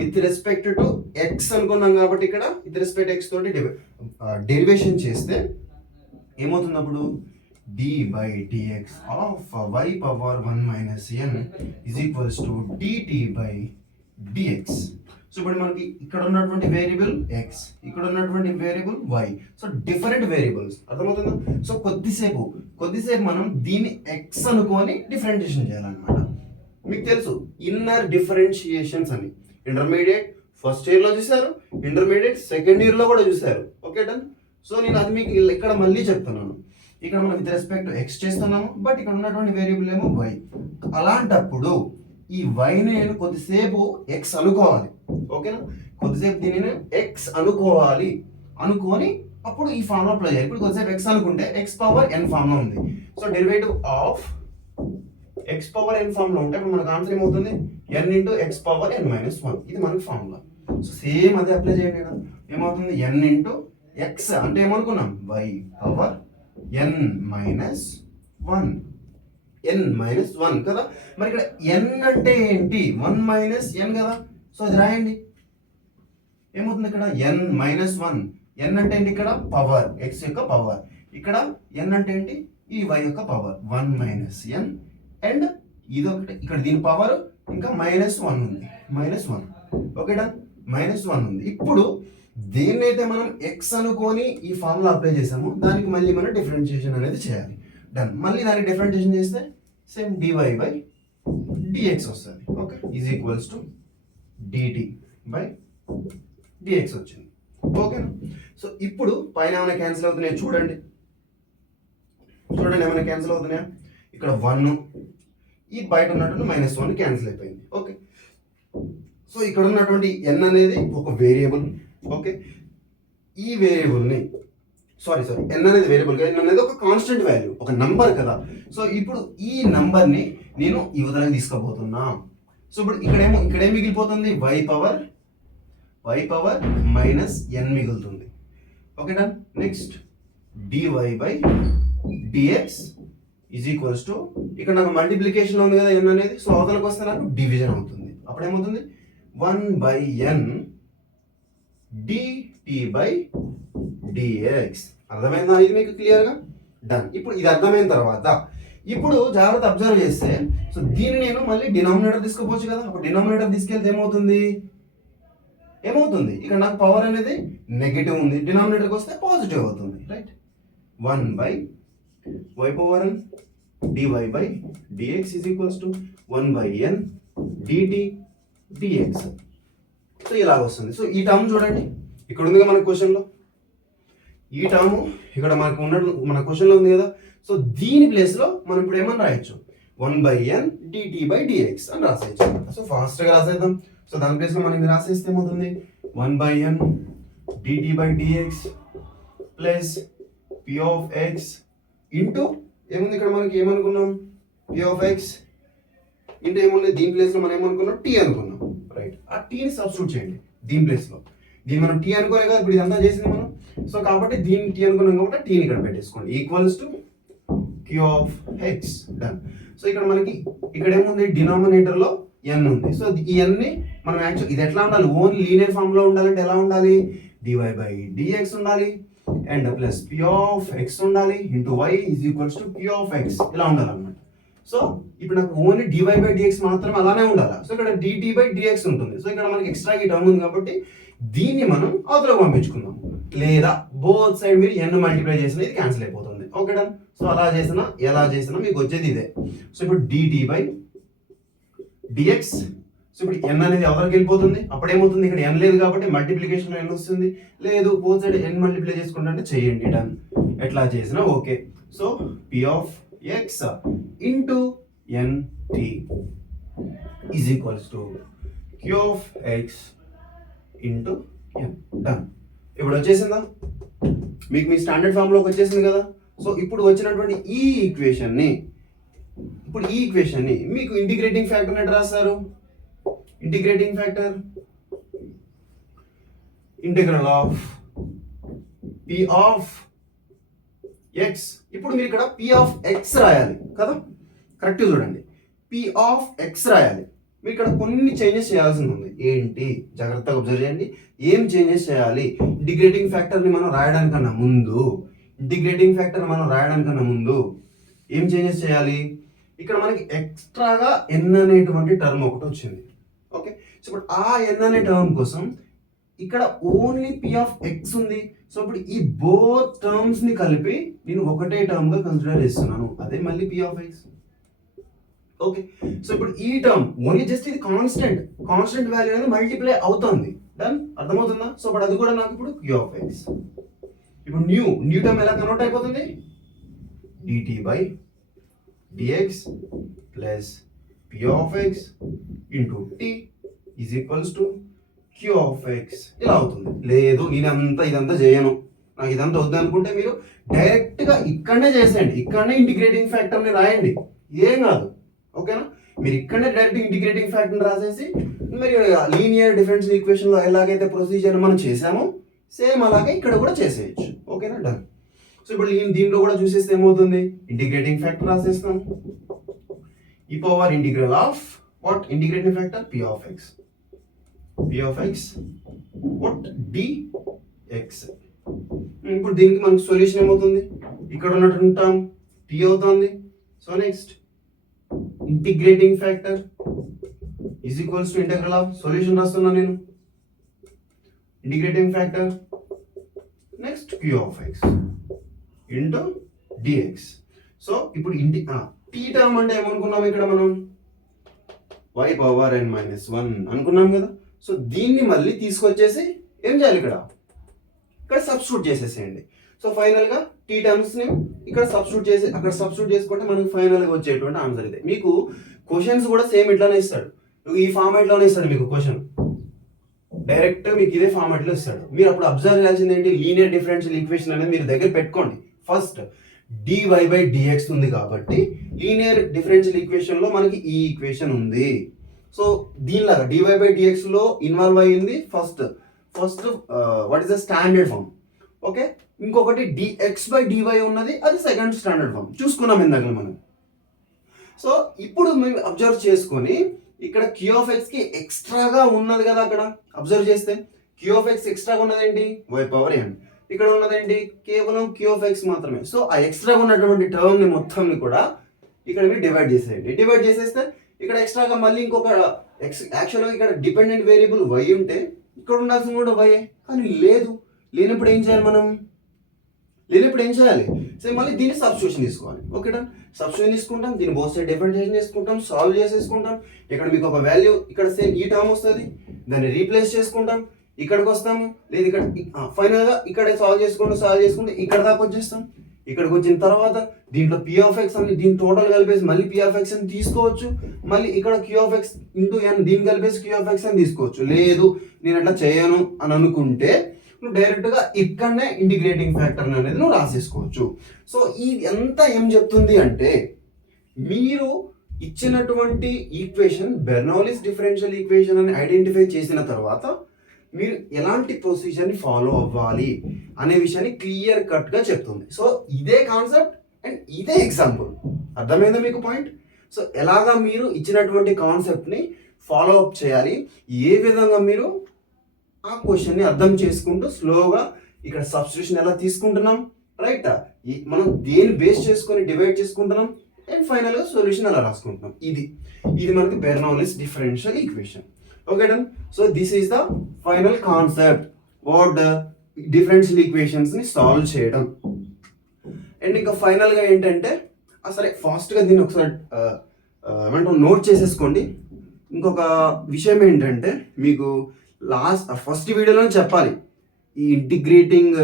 with respect to X అనుకున్నాం కాబట్టి ఇక్కడ విత్ రెస్పెక్ట్ ఎక్స్ తోటి డెరివేషన్ చేస్తే ఏమవుతుంది అప్పుడు dy dx of y power 1 minus n is equals to dt by dx. So ఇప్పుడు మనకి ఇక్కడ ఉన్నటువంటి వేరియబుల్ x, ఇక్కడ ఉన్నటువంటి variable y, so different variables, అర్థమవుతుందా? సో కొద్దిసేపు మనం దీన్ని x అనుకొని డిఫరెన్షియేషన్ చేయాలన్నమాట. మీకు తెలుసు ఇన్నర్ డిఫరెన్షియేషన్స్ అని ఇంటర్మీడియట్ ఫస్ట్ ఇయర్లో చూసారు, ఇంటర్మీడియట్ సెకండ్ ఇయర్లో కూడా చూసారు. Okay done. సో నేను అది మీకు ఇక్కడ మళ్ళీ చెప్తున్నాను. ఇక్కడ మనం విత్ రెస్పెక్ట్ టు ఎక్స్ చేస్తున్నాము, బట్ ఇక్కడ ఉన్నటువంటి వేరియబుల్ ఏమో వై. అలాంటప్పుడు ఈ వైని నేను కొద్దిసేపు ఎక్స్ అనుకోవాలి. ఓకేనా? కొద్దిసేపు దీన్ని నేను ఎక్స్ అనుకోవాలి, అనుకొని అప్పుడు ఈ ఫార్ములా అప్లై చేయాలి. ఇప్పుడు కొద్దిసేపు ఎక్స్ అనుకుంటే ఎక్స్ పవర్ ఎన్ ఫార్ములా ఉంది. So derivative of x power n formula ఉంటే ఇప్పుడు మనకు ఆన్సర్ ఏమవుతుంది n into x power n minus 1. ఇది మనకి ఫార్ములా. సో సేమ్ అదే అప్లై చేయండి కదా. ఏమవుతుంది ఎన్ ఇంటూ ఎక్స్ అంటే ఏమనుకున్నాం y power n minus 1, n minus 1 కదా. మరి ఇక్కడ n అంటే ఏంటి 1 మైనస్ n కదా. సో అది రాయండి. ఏమవుతుంది ఇక్కడ n మైనస్ 1, n అంటే ఏంటి ఇక్కడ పవర్ x యొక్క పవర్, ఇక్కడ n అంటే ఏంటి ఈ y యొక్క పవర్ 1 మైనస్ n, అండ్ ఇదొకటి ఇక్కడ దీని పవర్ ఇంకా మైనస్ 1 ఉంది, మైనస్ 1. ఓకేనా? మైనస్ 1 ఉంది. ఇప్పుడు దేన్నైతే మనం ఎక్స్ అనుకొని ఈ ఫార్ములా అప్లై చేసామో దానికి మళ్ళీ మనం డిఫరెన్షియేషన్ అనేది చేయాలి. డన్. మళ్ళీ దానికి డిఫరెన్షియేషన్ చేస్తే సేమ్ dy బై dx వస్తుంది. Okay, is equals to dt by dx వచ్చింది. ఓకేనా? సో ఇప్పుడు పైన ఏమైనా క్యాన్సిల్ అవుతున్నాయా చూడండి. ఏమైనా క్యాన్సిల్ అవుతున్నాయా? ఇక్కడ 1, ఈ బయట ఉన్నటువంటి మైనస్ 1 క్యాన్సిల్ అయిపోయింది. ఓకే, సో ఇక్కడ ఉన్నటువంటి n అనేది ఒక వేరియబుల్. ఓకే, ఈ వేరియబుల్ని n అనేది వేరియబుల్ కదా, n అనేది ఒక కాన్స్టెంట్ వాల్యూ, ఒక నంబర్ కదా. సో ఇప్పుడు ఈ నంబర్ని నేను యువతలకి తీసుకోబోతున్నా. సో ఇప్పుడు ఇక్కడేం మిగిలిపోతుంది y పవర్ మైనస్ n మిగులుతుంది. Okay done. Next dy by dx is equals to ఇక్కడ నాకు మల్టిప్లికేషన్ ఉంది కదా n అనేది, సో అవతలకు వస్తే నాకు డివిజన్ అవుతుంది. అప్పుడు ఏమవుతుంది 1/n dt బై dx. అర్థమైందా? ఇది మీకు క్లియర్గా డన్. ఇప్పుడు ఇది అర్థమైన తర్వాత ఇప్పుడు జాగ్రత్త అబ్జర్వ్ చేస్తే, సో దీన్ని నేను మళ్ళీ డినామినేటర్ తీసుకోవచ్చు కదా. అప్పుడు డినామినేటర్ తీసుకెళ్తే ఏమవుతుంది ఇక్కడ నాకు పవర్ అనేది నెగిటివ్ ఉంది, డినామినేటర్కి వస్తే పాజిటివ్ అవుతుంది. Right. 1/y power n dy by dx is equals to 1/n dt dx. So ఇలా వస్తుంది. సో ఈ టర్మ్ చూడండి, ఇక్కడ ఉంది కదా మన క్వశ్చన్లో, ఈ టర్మ్ ఇక్కడ మనకు ఉన్నట్టు మన క్వశ్చన్లో ఉంది కదా. సో దీని ప్లేస్లో మనం ఇప్పుడు ఏమని రాయొచ్చు 1/n dt బై dx అని రాసేయచ్చు. సో ఫాస్ట్గా రాసేద్దాం. సో దాని ప్లేస్లో మనం రాసేస్తే ఏమవుతుంది 1/n dt by dx plus p of x into ఏముంది ఇక్కడ మనకి ఏమనుకున్నాం p ఆఫ్ x ఇంటూ ఏముంది దీని ప్లేస్లో మనం ఏమనుకున్నాం t అనుకున్నాం. రైట్. ఆ టీని సబ్స్టిట్యూట్ చేయండి దీని ప్లేస్లో. దీన్ని మనం టీ అనుకోలే కదా, ఇప్పుడు ఇదంతా చేసింది మనం. సో కాబట్టి దీన్ని టీ అనుకున్నాం కాబట్టి టీని ఇక్కడ పెట్టేసుకోండి. Equals to q of x. Done. So ఇక్కడ మనకి ఇక్కడ ఏముంది డినామినేటర్లో n ఉంది. సో ఈ n ని మనం యాక్చువల్ ఇది ఎట్లా ఉండాలి, ఓన్లీ లీనియర్ ఫామ్లో ఉండాలంటే ఎలా ఉండాలి dy బై dx ఉండాలి and plus p of x ఉండాలి into y is equals to q of x ఇలా ఉండాలన్నమాట. సో ఇప్పుడు నాకు ఓన్లీ dy బై dx మాత్రం అలానే ఉండాలి. సో ఇక్కడ dt బై dx ఉంటుంది. సో ఇక్కడ మనకి ఎక్స్ట్రా ఈ టర్మ్ ఉంది కాబట్టి దీన్ని మనం అవతలకు పంపించుకుందాం, లేదా బోత్ సైడ్ మీరు n మల్టిప్లై చేసినా ఇది క్యాన్సిల్ అయిపోతుంది. Okay done. సో అలా చేసినా ఎలా చేసినా మీకు వచ్చేది ఇదే. సో ఇప్పుడు dt బై dx. సో ఇప్పుడు n అనేది అవతలకు వెళ్ళిపోతుంది. అప్పుడు ఏమవుతుంది ఇక్కడ n లేదు కాబట్టి మల్టిప్లికేషన్ n వస్తుంది, లేదు బోత్ సైడ్ n మల్టిప్లై చేసుకుంటే చేయండి. డన్. ఎట్లా చేసినా okay. So p of x into nt is equals to q of x into n. Done. ఇప్పుడు వచ్చేసిందా మీకు మీ స్టాండర్డ్ ఫామ్లోకి వచ్చేసింది కదా. సో ఇప్పుడు వచ్చినటువంటి ఈ ఈక్వేషన్ని మీకు ఇంటిగ్రేటింగ్ ఫ్యాక్టర్ ఎట్లా రాస్తారు, integrating factor integral of p of x. ఇప్పుడు మీరు ఇక్కడ p ఆఫ్ x రాయాలి కదా. కరెక్ట్ చూడండి, పి ఆఫ్ ఎక్స్ రాయాలి. మీరు ఇక్కడ కొన్ని చేంజెస్ చేయాల్సి ఉంది. ఏంటి జాగ్రత్తగా అబ్జర్వ్ చేయండి. ఏం చేంజెస్ చేయాలి? ఇంటిగ్రేటింగ్ ఫ్యాక్టర్ని మనం రాయడానికన్నా ముందు ఏం చేంజెస్ చేయాలి? ఇక్కడ మనకి ఎక్స్ట్రాగా ఎన్ అనేటువంటి టర్మ్ ఒకటి వచ్చింది. ఓకే, సో ఇప్పుడు ఆ ఎన్ అనే టర్మ్ కోసం ఇక్కడ ఓన్లీ పి ఆఫ్ ఎక్స్ ఉంది. సో ఇప్పుడు ఈ బోత్ టర్మ్స్ ని కలిపి నేను ఒకటే టర్మ్ గా కన్సిడర్ చేస్తున్నాను, అదే మళ్ళీ p of x. Okay, so ఇప్పుడు ఈ టర్మ్ ఓన్లీ జస్ట్ ఇది కాన్స్టెంట్ వాల్యూ అనేది మల్టిప్లై అవుతుంది. డన్, అర్థమవుతుందా? సో ఇప్పుడు అది కూడా నాకు ఇప్పుడు క్యూ ఆఫ్ ఎక్స్. ఇప్పుడు న్యూ టర్మ్ ఎలా కన్వర్ట్ అయిపోతుంది? Dt by dx plus p of x into t is equals to q of x ఇలా అవుతుంది. లేదు నేను ఇదంతా చేయను, నాకు ఇదంతా వద్దు అనుకుంటే మీరు డైరెక్ట్గా ఇక్కడనే చేసేయండి, ఇక్కడనే ఇంటిగ్రేటింగ్ ఫ్యాక్టర్ని రాయండి, ఏం కాదు. ఓకేనా? మీరు ఇక్కడనే డైరెక్ట్ ఇంటిగ్రేటింగ్ ఫ్యాక్టర్ని రాసేసి మరి లీనియర్ డిఫరెన్షియల్ ఈక్వేషన్లో ఎలాగైతే ప్రొసీజర్ మనం చేసామో సేమ్ అలాగే ఇక్కడ కూడా చేసేయచ్చు. ఓకేనా? డన్. సో ఇప్పుడు దీంట్లో కూడా చూసేస్తే ఏమవుతుంది? ఇంటిగ్రేటింగ్ ఫ్యాక్టర్ రాసేస్తాం, ఈ power integral of what? Integrating factor p of x what dx. ఇప్పుడు దీనికి మనకు సొల్యూషన్ ఏమవుతుంది? ఇక్కడ ఉన్నటువంటి టర్మ్ టీ అవుతుంది. So next integrating factor is equals to integral of, solution రాస్తున్నా నేను, integrating factor next q of x into dx. So ఇప్పుడు టీ టర్మ్ అంటే ఏమనుకున్నాం ఇక్కడ మనం? y పవర్ n మైనస్ 1 అనుకున్నాం కదా. సో దీన్ని మళ్ళీ తీసుకొచ్చేసి ఏం చేయాలి? ఇక్కడ సబ్స్టిట్యూట్ చేసేసేయండి. సో ఫైనల్గా టీ టర్మ్స్ని ఇక్కడ సబ్స్టిట్యూట్ చేసి అక్కడ సబ్స్టిట్యూట్ చేసుకుంటే మనకు ఫైనల్గా వచ్చేటువంటి ఆన్సర్ ఇదే. మీకు క్వశ్చన్స్ కూడా సేమ్ ఇట్లానే ఇస్తాడు, ఈ ఫార్మాట్లోనే ఇస్తాడు మీకు క్వశ్చన్, డైరెక్ట్ మీకు ఇదే ఫార్మాట్లో ఇస్తాడు. మీరు అప్పుడు అబ్జర్వ్ చేయాల్సింది ఏంటి? లీనియర్ డిఫరెన్షియల్ ఈక్వేషన్ అనేది మీరు దగ్గర పెట్టుకోండి. ఫస్ట్ dy బై dx ఉంది కాబట్టి లీనియర్ డిఫరెన్షియల్ ఈక్వేషన్లో మనకి ఈ ఈక్వేషన్ ఉంది. సో దీనిలాగా dy బై dx లో ఇన్వాల్వ్ అయ్యింది first what is the standard form. Okay, ఇంకొకటి dx బై dy ఉన్నది, అది సెకండ్ స్టాండర్డ్ ఫామ్ చూసుకున్నాం ఇందాక మనం. సో ఇప్పుడు మేము అబ్జర్వ్ చేసుకొని ఇక్కడ క్యూ ఆఫ్ ఎక్స్ కి ఎక్స్ట్రాగా ఉన్నది కదా, అక్కడ అబ్జర్వ్ చేస్తే క్యూ ఆఫ్ ఎక్స్ ఎక్స్ట్రాగా ఉన్నది ఏంటి? y power n. ఇక్కడ ఉన్నదేంటి? కేవలం క్యూ ఆఫ్ ఎక్స్ మాత్రమే. సో ఆ ఎక్స్ట్రాగా ఉన్నటువంటి టర్మ్ ని మొత్తంని కూడా ఇక్కడ మీరు డివైడ్ చేసేయండి. డివైడ్ చేసేస్తే ఇక్కడ ఎక్స్ట్రాగా మళ్ళీ ఇంకొక యాక్చువల్గా ఇక్కడ డిపెండెంట్ వేరియబుల్ y ఉంటే ఇక్కడ ఉండాల్సింది కూడా y, కానీ లేనప్పుడు ఏం చేయాలి మనం? సో మళ్ళీ దీన్ని సబ్స్టిట్యూషన్ తీసుకోవాలి. ఓకే డన్, సబ్స్టిట్యూషన్ తీసుకుంటాం, దీన్ని బోత్ సైడ్ డిఫరెన్షియేషన్ చేసుకుంటాం, సాల్వ్ చేసేసుకుంటాం. ఇక్కడ మీకు ఒక వాల్యూ ఇక్కడ సేమ్ ఈ టర్మ్ వస్తుంది, దాన్ని రీప్లేస్ చేసుకుంటాం, ఇక్కడికి వస్తాము, లేదు ఇక్కడ ఫైనల్గా ఇక్కడ సాల్వ్ చేసుకుంటే ఇక్కడ దాకా వచ్చేస్తాం. ఇక్కడికి వచ్చిన తర్వాత దీంట్లో పి ఆఫ్ ఎక్స్ అని దీని టోటల్ కలిపేసి మళ్ళీ పి ఆఫ్ ఎక్స్ అని తీసుకోవచ్చు, మళ్ళీ ఇక్కడ క్యూ ఆఫ్ ఎక్స్ ఇంటూ ఎన్ దీన్ని కలిపేసి క్యూ ఆఫ్ ఎక్స్ అని తీసుకోవచ్చు. లేదు నేను అట్లా చేయను అని అనుకుంటే నువ్వు డైరెక్ట్గా ఇక్కడనే ఇంటిగ్రేటింగ్ ఫ్యాక్టర్ అనేది నువ్వు రాసేసుకోవచ్చు. సో ఇది ఎంత ఏం చెప్తుంది అంటే, మీరు ఇచ్చినటువంటి ఈక్వేషన్ బెర్నౌలీస్ డిఫరెన్షియల్ ఈక్వేషన్ అని ఐడెంటిఫై చేసిన తర్వాత మీరు ఎలాంటి ప్రొసీజర్ని ఫాలో అవ్వాలి అనే విషయాన్ని క్లియర్ కట్గా చెప్తుంది. సో ఇదే కాన్సెప్ట్ అండ్ ఇదే ఎగ్జాంపుల్. అర్థమైందా మీకు పాయింట్? సో ఎలాగా మీరు ఇచ్చినటువంటి కాన్సెప్ట్ని ఫాలో అప్ చేయాలి, ఏ విధంగా మీరు ఆ క్వశ్చన్ని అర్థం చేసుకుంటూ స్లోగా ఇక్కడ సబ్స్టిట్యూషన్ ఎలా తీసుకుంటున్నాం, రైట్, మనం దేని బేస్ చేసుకొని డివైడ్ చేసుకుంటున్నాం, అండ్ ఫైనల్గా సొల్యూషన్ ఎలా రాసుకుంటున్నాం. ఇది మనకి Bernoulli's differential equation. Okay done. So this is the final concept what the differential equations ని సాల్వ్ చేయడం. అండ్ ఇంకా ఫైనల్గా ఏంటంటే సరే ఫాస్ట్గా దీన్ని ఒకసారి ఏమంటాం నోట్ చేసేసుకోండి. ఇంకొక విషయం ఏంటంటే మీకు ఫస్ట్ వీడియోలోనే చెప్పాలి, ఈ ఇంటిగ్రేటింగ్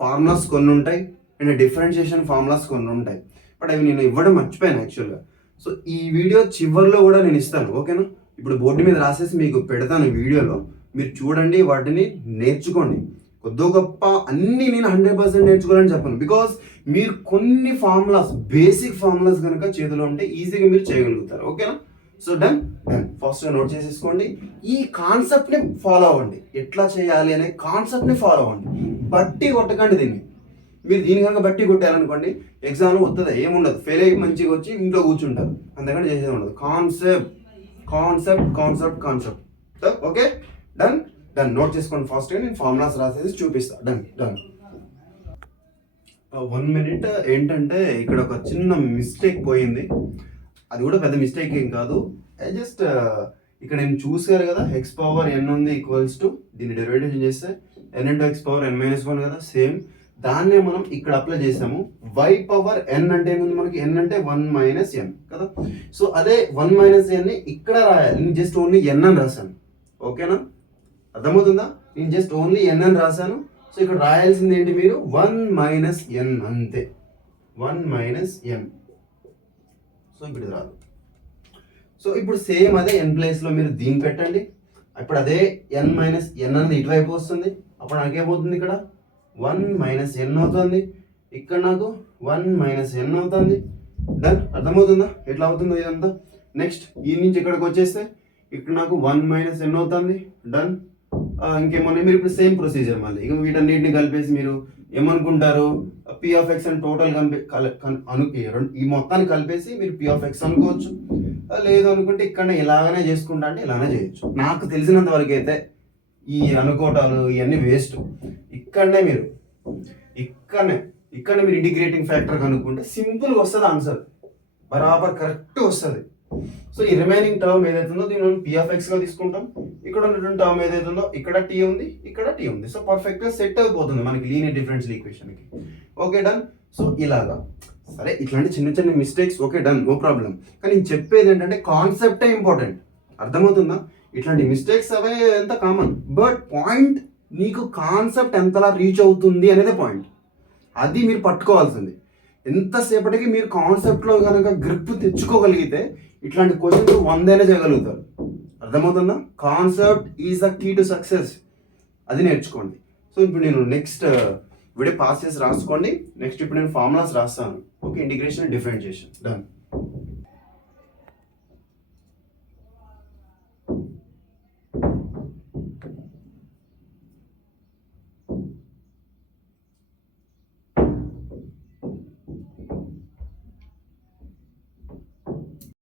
ఫార్ములాస్ కొన్ని ఉంటాయి అండ్ డిఫరెన్షియేషన్ ఫార్ములాస్ కొన్ని ఉంటాయి, బట్ అవి నేను ఇవ్వడం మర్చిపోయాను యాక్చువల్గా. సో ఈ వీడియో చివరిలో కూడా నేను ఇస్తాను. ఓకేనా? ఇప్పుడు బోర్డు మీద రాసేసి మీకు పెడతాను ఈ వీడియోలో, మీరు చూడండి, వాటిని నేర్చుకోండి. కొద్దో గొప్ప అన్నీ నేను 100% నేర్చుకోవాలని చెప్పను, బికాస్ మీరు కొన్ని ఫార్ములాస్ బేసిక్ ఫార్ములాస్ కనుక చేతిలో ఉంటే ఈజీగా మీరు చేయగలుగుతారు. ఓకేనా? So done. ఫస్ట్ నోట్ చేసేసుకోండి, ఈ కాన్సెప్ట్ని ఫాలో అవ్వండి, ఎట్లా చేయాలి అనే కాన్సెప్ట్ని ఫాలో అవ్వండి, బట్టి కొట్టకండి దీన్ని. మీరు దీని కనుక బట్టి కొట్టారనుకోండి ఎగ్జామ్లో వస్తుంది, ఏముండదు, ఫెయిల్ అయ్యి మంచిగా వచ్చి ఇంట్లో కూర్చుంటారు, అంతకంటే చేసేది ఉండదు. Concept concept concept concept. Okay, done done. Note చేసుకోండి ఫాస్ట్గా, నేను ఫార్ములాస్ రాసేసి చూపిస్తా. Done done. 1 minute. ఏంటంటే ఇక్కడ ఒక చిన్న మిస్టేక్ పోయింది, అది కూడా పెద్ద మిస్టేక్ ఏం కాదు. జస్ట్ ఇక్కడ నేను చూసారు కదా, ఎక్స్ పవర్ ఎన్ ఉంది ఈక్వల్స్ టు, దీన్ని డెరివేటివ్ చేస్తే ఎన్ into x power n minus 1 కదా, సేమ్ దాన్నే మనం ఇక్కడ అప్లై చేసాము. వై పవర్ ఎన్ అంటే ఏముంది మనకి, ఎన్ అంటే 1 మైనస్ ఎన్ కదా. సో అదే 1 మైనస్ ఎన్ని ఇక్కడ రాయాలి, నేను జస్ట్ ఓన్లీ ఎన్ అని రాశాను. ఓకేనా, అర్థమవుతుందా? నేను జస్ట్ ఓన్లీ ఎన్ అని రాశాను. సో ఇక్కడ రాయాల్సింది ఏంటి మీరు, 1 మైనస్ ఎన్ అంతే, 1 మైనస్ ఎన్. సో ఇప్పుడు ఇది రాదు. సో ఇప్పుడు సేమ్ అదే ఎన్ ప్లేస్లో మీరు దీన్ని పెట్టండి. ఇప్పుడు అదే ఎన్ మైనస్ ఎన్ అనేది ఇటువైపు వస్తుంది. అప్పుడు నాకేమవుతుంది, ఇక్కడ 1 మైనస్ ఎన్ అవుతుంది, ఇక్కడ నాకు 1 మైనస్ ఎన్ అవుతుంది. డన్, అర్థమవుతుందా ఎట్లా అవుతుందో ఇదంతా? నెక్స్ట్ ఈ నుంచి ఇక్కడికి వచ్చేస్తే ఇక్కడ నాకు 1 మైనస్ ఎన్ అవుతుంది. డన్. ఇంకేమన్నా మీరు ఇప్పుడు సేమ్ ప్రొసీజర్ మళ్ళీ ఇక వీటన్నిటిని కలిపేసి మీరు ఏమనుకుంటారు, పి ఆఫ్ ఎక్స్ అని టోటల్ ఈ మొత్తాన్ని కలిపేసి మీరు పి ఆఫ్ ఎక్స్ అనుకోవచ్చు. లేదు అనుకుంటే ఇక్కడ ఇలాగనే చేసుకుంటా అంటే ఇలానే చేయొచ్చు. నాకు తెలిసినంత వరకు అయితే ఈ అనుకోవటాలు ఇవన్నీ వేస్ట్. ఇక్కడనే మీరు మీరు ఇంటిగ్రేటింగ్ ఫ్యాక్టర్ కనుక్కుంటే సింపుల్గా వస్తుంది ఆన్సర్, బరాబర్ కరెక్ట్ వస్తుంది. సో ఈ రిమైనింగ్ టర్మ్ ఏదైతుందో దీన్ని మనం పి ఆఫ్ ఎక్స్గా తీసుకుంటాం. ఇక్కడ ఉన్నటువంటి టర్మ్ ఏదైతుందో ఇక్కడ టీ ఉంది, ఇక్కడ టీ ఉంది. సో పర్ఫెక్ట్గా సెట్ అయిపోతుంది మనకి లీనియర్ డిఫరెన్షియల్ ఈక్వేషన్కి. Okay, done. సో ఇలాగా సరే, ఇట్లాంటి చిన్న చిన్న mistakes okay done, no problem. కానీ నేను చెప్పేది ఏంటంటే కాన్సెప్టే ఇంపార్టెంట్, అర్థమవుతుందా? ఇట్లాంటి మిస్టేక్స్ అవే ఎంత కామన్, బట్ పాయింట్ నీకు కాన్సెప్ట్ ఎంతలా రీచ్ అవుతుంది అనేది పాయింట్. అది మీరు పట్టుకోవాల్సింది. ఎంతసేపటికి మీరు కాన్సెప్ట్లో కనుక గ్రిప్ తెచ్చుకోగలిగితే ఇట్లాంటి క్వశ్చన్స్ 100 చేయగలుగుతారు, అర్థమవుతుందా? Concept is the key to success, అది నేర్చుకోండి. సో ఇప్పుడు నేను నెక్స్ట్ వీడియో పాస్ చేసి రాసుకోండి. నెక్స్ట్ ఇప్పుడు నేను ఫార్ములాస్ రాస్తాను. Okay, integration differentiation. డన్.